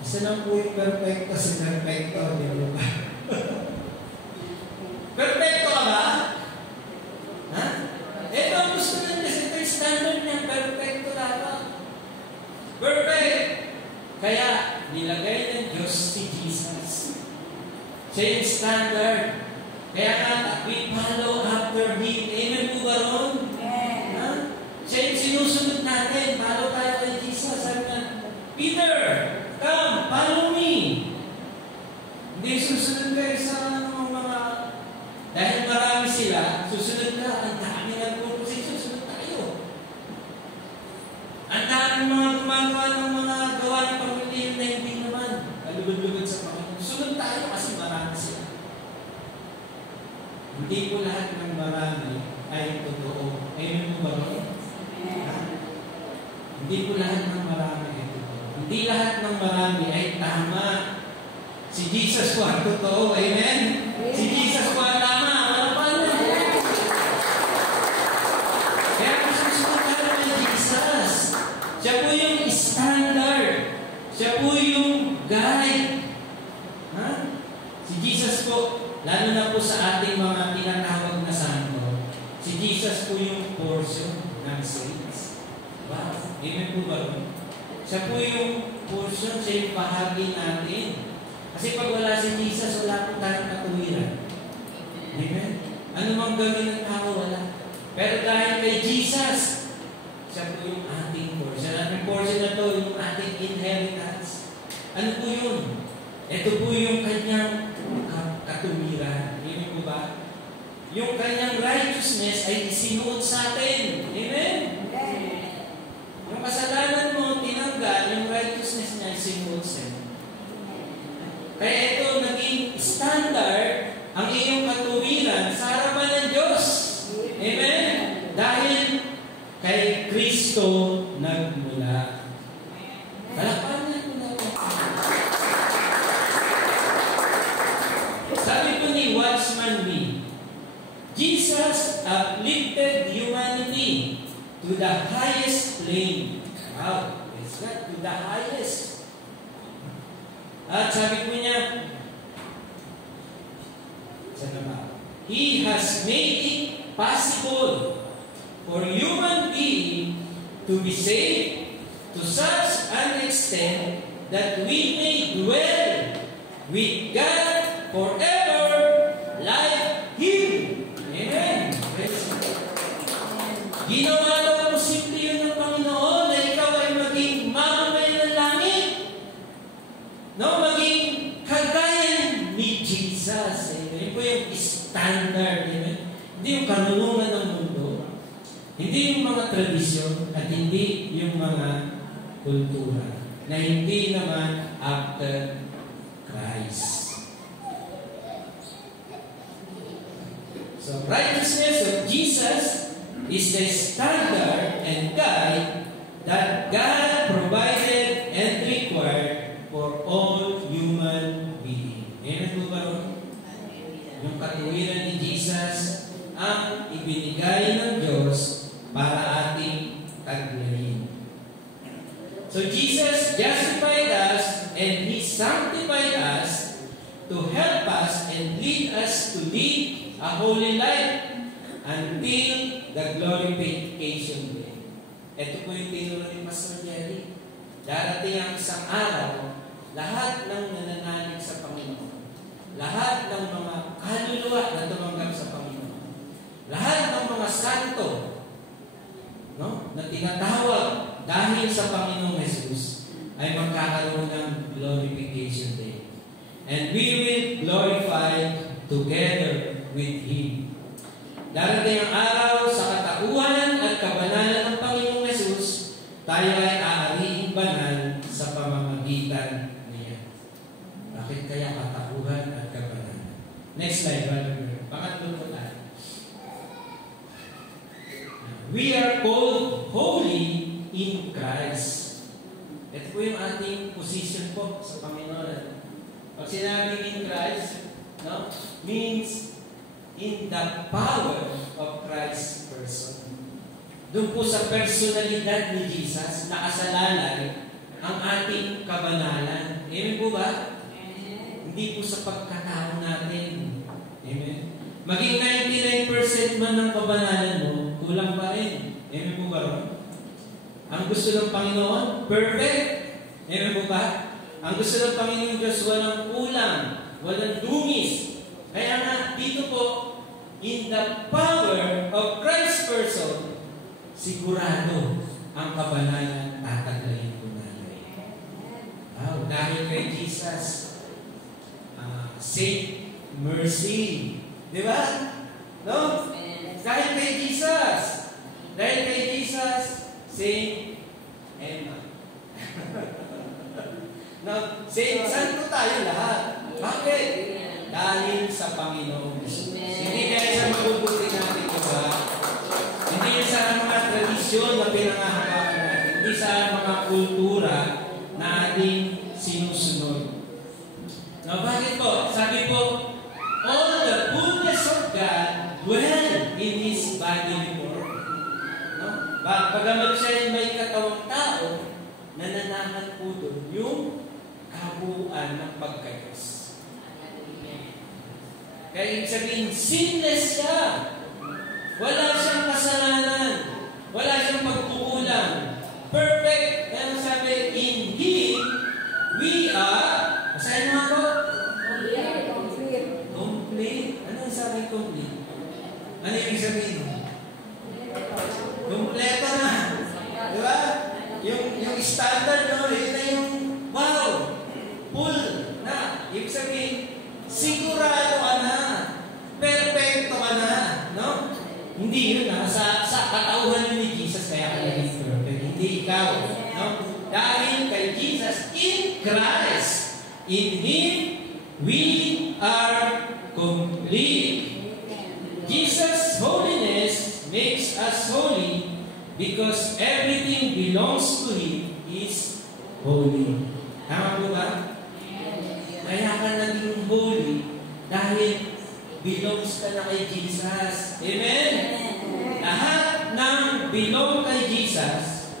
Isa lang po yung perfecto sa perfecto, di ba? Perfecto ka ba? Ha? Ito ang gusto ng Diyos. Ito yung standard niya. Perfecto dapat. Perfect! Kaya, nilagay ng Diyos si Jesus. Siya yung standard. Kaya nga, we follow after Him. Amen po ba ron? Ha? Siya yung sinusunod natin. Follow tayo kay Jesus. Sabi nga, Peter, come, follow me. Hindi susunod kayo sa mga, dahil marami sila, susunod ka, ang dami nagpupusin, susunod tayo. Ang dami mga gumagawa ng mga gawa ng pamilya na hindi naman kalugod-lugod sa Panginoon. Sunod tayo kasi marami sila. Hindi po lahat ng marami ay totoo. Amen po ba rin? Hindi po lahat ng marami ay totoo. Hindi lahat ng marami ay tama. Si Jesus po ang totoo. Amen? Si Jesus po ang tama. Wala pa na. Kaya kung susunod tayo kay Jesus, siya po yung standard. Siya po yung guide. Ha? Si Jesus po, lalo na po sa ating mga tinatawag na santo, si Jesus po yung portion ng saints. Wow. Amen po ba? Siya po yung portion, siya yung bahagi natin. Kasi pag wala si Jesus, wala po tayong katuwiran. Amen? Ano mang gawin ng tao, wala. Pero dahil kay Jesus, siya po yung ating portion. Ang portion na to, yung ating inheritance. Ano po yun? Ito po yung kanyang katuwiran. Amen po ba? Yung kanyang righteousness ay isinuot sa atin. Amen? Yung kasalanan mo, tinanggal, yung righteousness niya ay isinuot sa atin. Kaya ito naging standard ang iyong katuwiran sa harapan ng Diyos. Amen? Dahil kay Kristo nagmula. Palakpakan niya po natin. Sabi po ni Watchman Nee, Jesus uplifted humanity to the highest plane. Wow, it's not to the highest. At sabi po niya, He has made it possible for human being to be saved to such an extent that we may dwell with God forever, like Him. Amen. Ginawa na posible yun ng Panginoon na ikaw ay maging mamamayan ng langit. No, maging kagaya ni Jesus. Amen. Yun po yung standard. Amen. Hindi yung karunungan ng mundo. Hindi yung mga tradisyon at hindi yung mga kultura na hindi naman after Christ. So, righteousness of Jesus is the standard and guide that God provided and required for all human beings. Amen po ba ron? Yung katuwiran ni Jesus ang ibinigay ng Diyos para ating taglayin. So Jesus justified us and He sanctified us to help us and lead us to live a holy life until the glorification day. Ito po yung tinuro ni Pastor Jerry. Darating ang isang araw, lahat ng nananalig sa Panginoon, lahat ng mga kaluluwa na tumanggap sa Panginoon, lahat ng mga santo, no, na tinatawag dahil sa Panginoong Jesus, ay magkakaroon ng glorification day. And we will glorify together with Him. Darating ang araw sa katauhan at kabanalan ng Panginoong Jesus, tayo ay aariing banal sa pamamagitan niya. Bakit kaya katauhan at kabanalan? Next slide, brother. Pangatlo po tayo. We are called holy in Christ. Ito po yung ating position po sa Panginoon. Pag sinabing in Christ, no, means in the power of Christ's person. Doon po sa personalidad ni Jesus, nakasalalay ang ating kabanalan. Amen po ba? Hindi po sa pagkatao natin. Amen. Maging 99% man ng kabanalan mo, kulang pa rin. Amen po ba ron? Ang gusto ng Panginoon, perfect. Amen po ba? Ang gusto ng Panginoon Diyos, walang kulang, walang dungis. Kaya nga, dito po, in the power of Christ's person, sigurado ang kabanalan tataglayin po natin. Wow, dahil kay Jesus, Saint Mercy. Di ba? No? Dahil kay Jesus. Dahil kay Jesus, Saint Emma. No, Saint, saan po tayo lahat? Bakit? Dahil sa Panginoon. Hindi dahil sa mabubuti natin, diba? Hindi sa mga tradisyon na pinangahawakan natin. Hindi sa mga kultura na ating sinusunod. No, bakit po? Sabi po, all the goodness of God dwell in His bodily form. No? Pagamat siya may katawang tao, nananahan po doon yung kabuuan ng pagkayos. Kaya ibig sabihin, sinless siya. Wala siyang kasalanan. Wala siyang pagkukulang. Perfect. Kaya sabi, in Him, we are, masahin mo ako? Complete. Ano yung sabi complete? Ano yung sabihin? Kompleto na. Diba? Yung standard, no? Yun na yung wow. Full na. Ibig sabihin, sigurado ka na. Perfecto ka na. No? Hindi yun na. Sa katauhan ni Jesus, kaya ka naging perfect. Hindi ikaw. No? Dahil kay Jesus, in Christ, in Him, we are complete. Jesus' holiness makes us holy because everything belongs to Him is holy. Tama po ba? Kaya ka naging holy dahil belongs ka na kay Jesus. Amen? Lahat ng belong kay Jesus,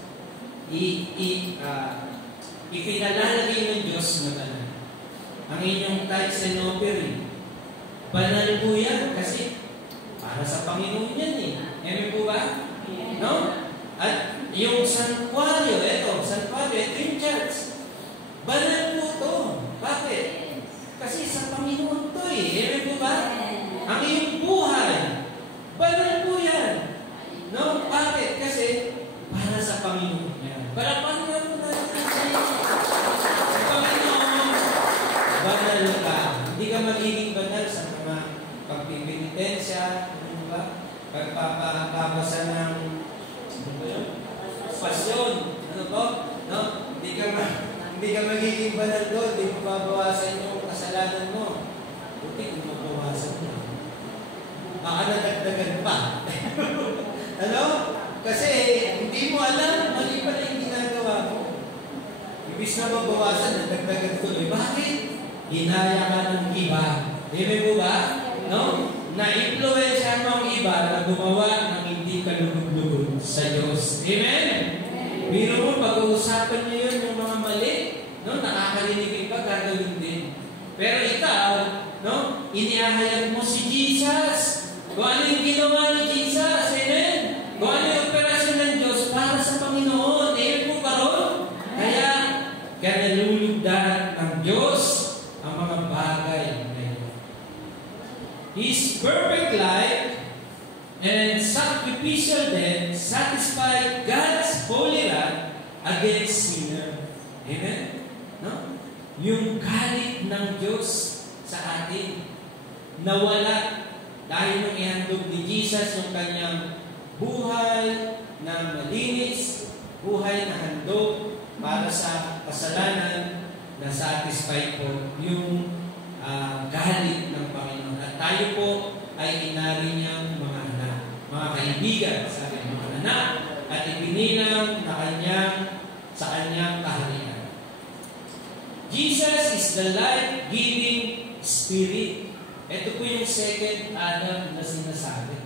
ipinalalagay ng Diyos na banal. Ang inyong tithes and offering, banal po yan kasi para sa Panginoon yan eh. Amen po ba? No? At yung santuario, ito yung church. Banal po ito. Bakit? Kasi sa Panginoon ito eh. Amen po ba? Ang iyong buhay. Banal po yan. No? Bakit? Kasi para sa Panginoon yan. Para Panginoon na sa Panginoon, banal ka. Hindi ka magiging banal sa mga pagpipinitensya, ano ba? Pagpapabasa ng pasyon. Ano po? No? Hindi ka magiging banal doon. Hindi mo babawasan yung kasalanan mo. Buti kung mabawasan mo. Baka nadagdagan pa. Ano? Kasi hindi mo alam, mali pala yung ginagawa mo. Ibig na mabawasan, nadagdagan tuloy. Bakit? Hinaya ka ng iba. Amen po ba? No? Na-influensya mo ang iba na gumawa ng hindi kalugod-lugod sa Diyos. Amen? Biro mo, pag-uusapan niyo yun yung mga mali, no? Nakakarinig ka, gagawin din. Pero ikaw, no? Inihahayag mo si Jesus. Kung ano yung ginawa ni Jesus. Amen? Kung ano yung operasyon ng Diyos para sa Panginoon. Amen po karon? Kaya nalulugdan ng Diyos ang mga bagay na ito. His perfect life and sacrificial death satisfied God's holy wrath against sinner. Amen? No? Yung galit ng Diyos sa atin, nawala dahil nung ihandog ni Jesus yung kanyang buhay na malinis, buhay na handog para sa kasalanan na satisfy po yung galit ng Panginoon. At tayo po ay inari niyang mga anak, mga kaibigan, sabi mga anak, at ipinilang sa kanyang kaharian. Jesus is the life-giving Spirit. Ito po yung second Adam na sinasabi.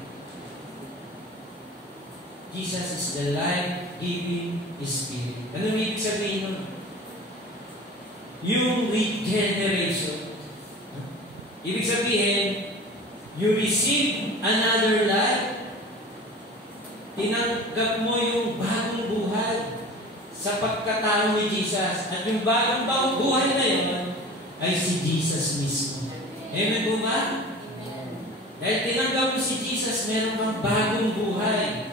Jesus is the life-giving Spirit. Ano ibig sabihin nun? Yung regeneration. Ibig sabihin, you receive another life. Tinanggap mo yung bagong buhay sa pagkatao ni Jesus. At yung bagong buhay na yun ay si Jesus mismo. Amen po ba? Dahil tinanggap mo si Jesus, meron kang bagong buhay.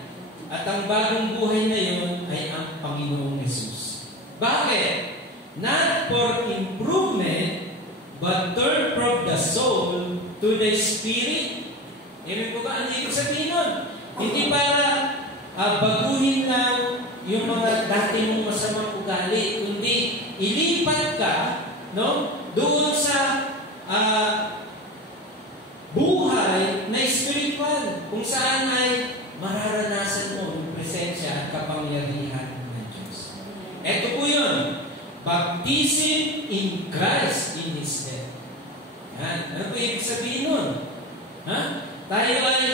At ang bagong buhay na yun ay ang Panginoong Jesus. Bakit? Not for improvement, but turn from the soul to the spirit. Amen po ba? Ano ibig sabihin nun? Hindi para baguhin lang yung mga dati mong masamang ugali, kundi ilipat ka, no, doon sa buhay na spiritual, kung saan ay mararanasan mo yung presensya at kapangyarihan ng Diyos. Ito po yun. Baptism in Christ in His death. Yan. Ano po ibig sabihin nun? Ha? Tayo ay,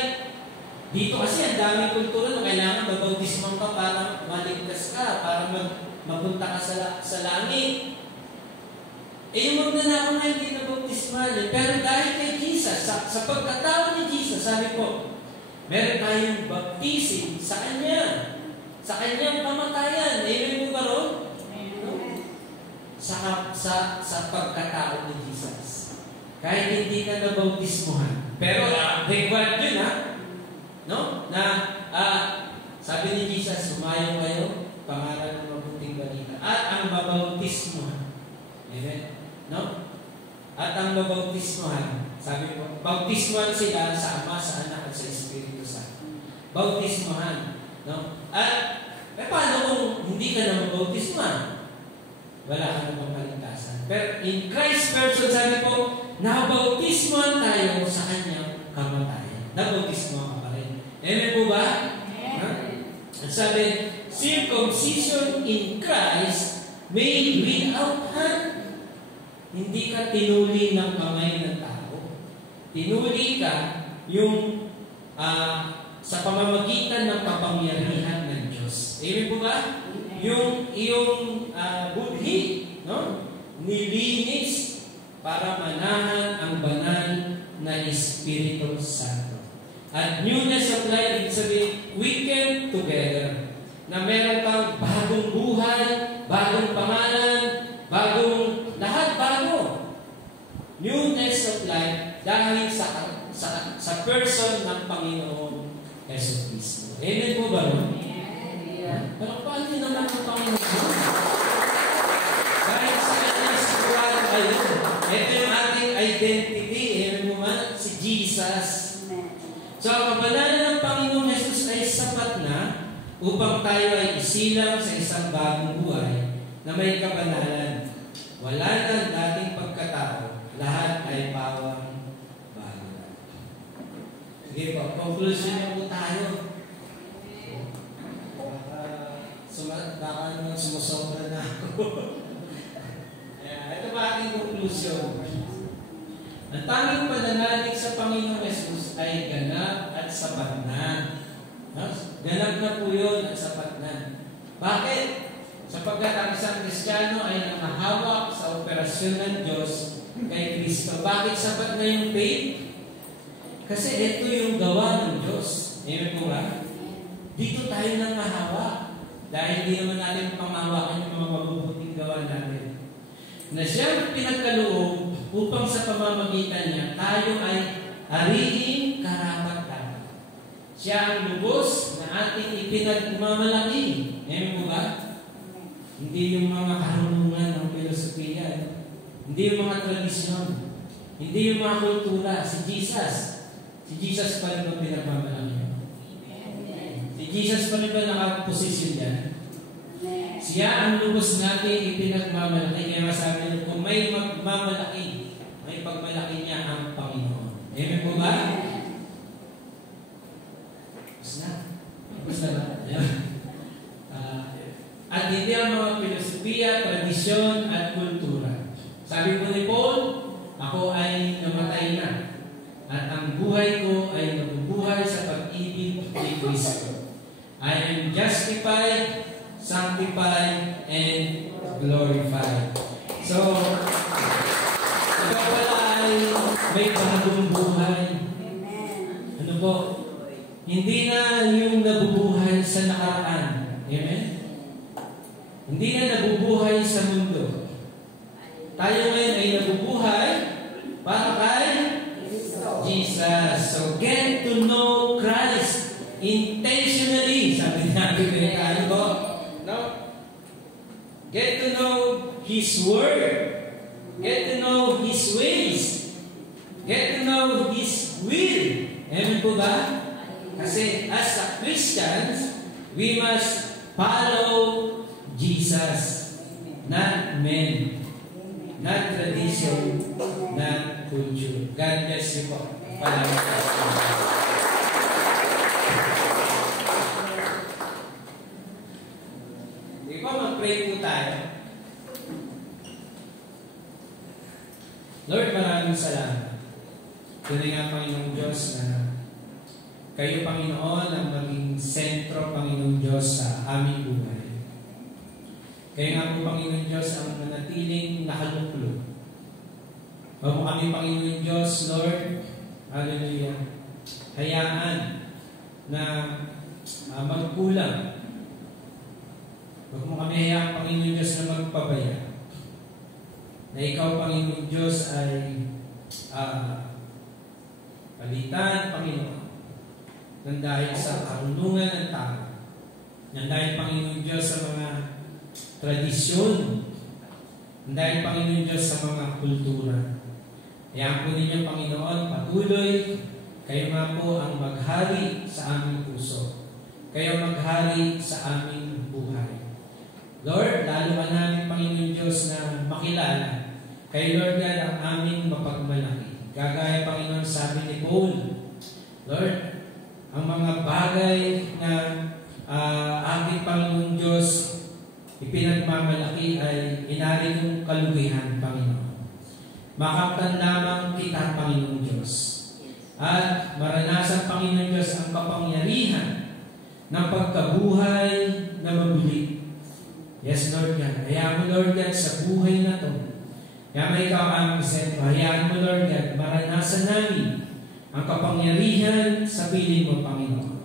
dito kasi ang daming kultura na kailangan mabautisman ka para maligtas ka, para mapunta ka sa langit. Yung magnanakaw na hindi nabautisman. Pero dahil kay Jesus, sa pagkatao ni Jesus, sabi ko, meron tayong baptism sa Kanya. Sa Kanyang kamatayan. Amen mo ba ron? Sa pagkatao ni Jesus. Kahit hindi ka nabautismuhan. Pero required yun, ha? No? Na, sabi ni Jesus, sumayo kayo, pangalan ng mabuting balita. At ang mabautismuhan. Amen? No? At ang mabautismuhan, sabi ko, bautismuhan sila sa Ama, sa Anak, at sa Espiritu Santo. Bautismuhan. No? At, paano kung hindi ka na mabautismuhan? Wala ka namang kaligtasan. Pero in Christ's person, sabi ko, nabautismuhan tayo sa Kanyang kamatayan. Nabautismuhan ka pa rin. Amen po ba? Amen. At sabi, circumcision in Christ made without hand. Hindi ka tinuli ng kamay ng tao. Tinuli ka yung sa pamamagitan ng kapangyarihan ng Diyos. Amen po ba? Yung iyong budhi, no? Nilinis para manahan ang banal na Espiritu Santo. At newness of life, ibig sabihin, we came together. na meron kang bagong buhay, bagong pangalan, bagong lahat bago. Newness of life dahil sa person ng Panginoon Yesu Cristo. Amen po ba? Pero paano yun naman ang Panginoon? Dahil sa kanya sigurado kayo. Ito yung ating identity. Amen po ba? Si Jesus. So, ang kabanalan ng Panginoon Jesus ay sapat na upang tayo ay isilang sa isang bagong buhay na may kabanalan. Wala na dating pagkatao. Lahat ay pawang bago. Sige po, conclusion na po tayo. Baka naman sumusobra na ako. Ito ba ating conclusion? Ang tanging pananalig sa Panginoong Yesus ay ganap at sapat na. Ganap na po yun at sapat na. Bakit? Sapagkat ang isang Kristiyano ay nakahawak sa operasyon ng Diyos kay Kristo. Bakit sapat na yung faith? Kasi ito yung gawa ng Diyos. Amen po ba? Dito tayo nang mahawak. Dahil hindi naman natin pamahawakan yung mga mabubuting gawa natin. Na siya pinagkaloob upang sa pamamagitan niya, tayo ay ariing karapat-dapat. Siya ang lubos na ating ipinagmamalaki. Amen po ba? Hindi yung mga karunungan ng filosofiya. Hindi yung mga tradisyon. Hindi yung mga kultura. Si Jesus. Si Jesus pa rin ang pinagmamalaki. Si Jesus pa rin ba nakaposisyon yan? Siya ang lubos natin ipinagmamalaki. Kaya masabi niyo, kung may magmamalaki, may pagmalaki niya ang Panginoon. Amen po ba? Basta ba? At hindi ang mga filosofiya, tradisyon, at kultura. Sabi po ni Paul, ako ay namatay na. At ang buhay ko ay nabubuhay sa pag-ibig ni Kristo. I am justified, sanctified, and glorified. So, ikaw pala ay may bagong buhay. Ano po? Hindi na yung nabubuhay sa nakaraan. Amen? Hindi na nabubuhay sa mundo. Tayo ngayon ay nabubuhay para kay Jesus. So, get to know Christ intentionally. Sabi natin tayo po. No? Get to know His Word. Get to know His ways. Get to know His will. Amen po ba? Kasi as a Christians, we must follow Jesus. Not men. Not tradition. Not culture. God bless you po. Palamat po. Di ba mag-pray po tayo? Lord, maraming salamat. Tunay nga, Panginoong Diyos, na kayo, Panginoon, ang maging sentro, Panginoong Diyos, sa aming buhay. Kaya nga po, Panginoong Diyos, ang manatiling nakaluklog. Huwag mo kami, Panginoong Diyos, Lord, hallelujah, hayaan na magkulang. Huwag mo kami hayaan, Panginoong Diyos, na magpabaya. Na ikaw, Panginoong Diyos, ay palitan, Panginoon, nang dahil sa karunungan ng tao, nang dahil, Panginoong Diyos, sa mga tradisyon, nang dahil, Panginoong Diyos, sa mga kultura. Hayaan po ninyo, Panginoon, patuloy, kayo nga po ang maghari sa aming puso. Kayo maghari sa aming buhay. Lord, lalo ka namin, Panginoon Diyos, na makilala. Kay Lord God, ang aming mapagmalaki. Gagaya, Panginoon, sabi ni Paul, Lord, ang mga bagay na ating Panginoon Diyos ipinagmamalaki ay inari kong kalugihan, Panginoon. Makamtan lamang kita, Panginoon Diyos. At maranasan, Panginoon Diyos, ang kapangyarihan ng pagkabuhay na mabuli. Yes, Lord God. Hayaan mo, Lord God, sa buhay na ito. Kaya may ikaw ang sentro. Hayaan mo, Lord God, maranasan namin ang kapangyarihan sa piling mo, Panginoon.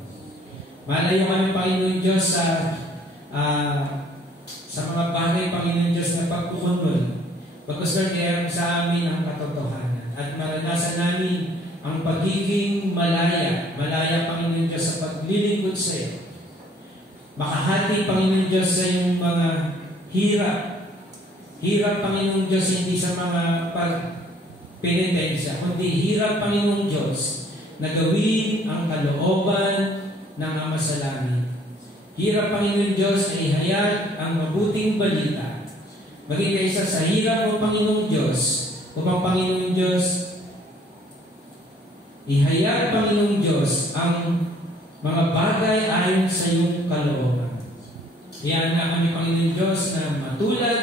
Malayo kami, Panginoon Diyos, sa sa mga bagay, Panginoon Diyos, na pagkukunol. Pagkas Lord, kaya sa amin ang katotohanan. At maranasan namin ang pagiging malaya, Panginoon Diyos, sa paglilingkod sa iyo. Makahati, Panginoon Diyos, sa iyong mga hirap. Hirap, Panginoon Diyos, hindi sa mga pagpenitensya, kundi hirap, Panginoon Diyos, na gawin ang kalooban ng Ama sa langit. Hirap, Panginoon Diyos, na ihayag ang mabuting balita. Maging kaisa sa hirap mo, Panginoon Diyos, upang Panginoon Diyos, ihayag, Panginoon Diyos, ang mga bagay ayon sa iyong kalooban. Iyan nga kami, Panginoon Diyos, na matulad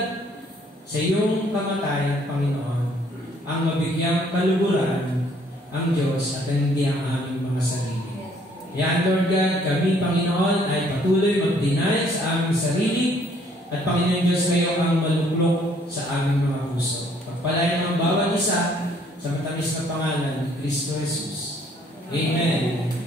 sa iyong kamatayan, Panginoon, ang mabigyang kaluguran ang Diyos at hindi ang aming mga sarili. Yan, Lord God, kami, Panginoon, ay patuloy mag-deny sa aming sarili at Panginoon Diyos, kayo ang maluklok sa aming mga puso. Pagpalain ang bawat isa sa matamis na pangalan ni Kristo Jesus. Amen.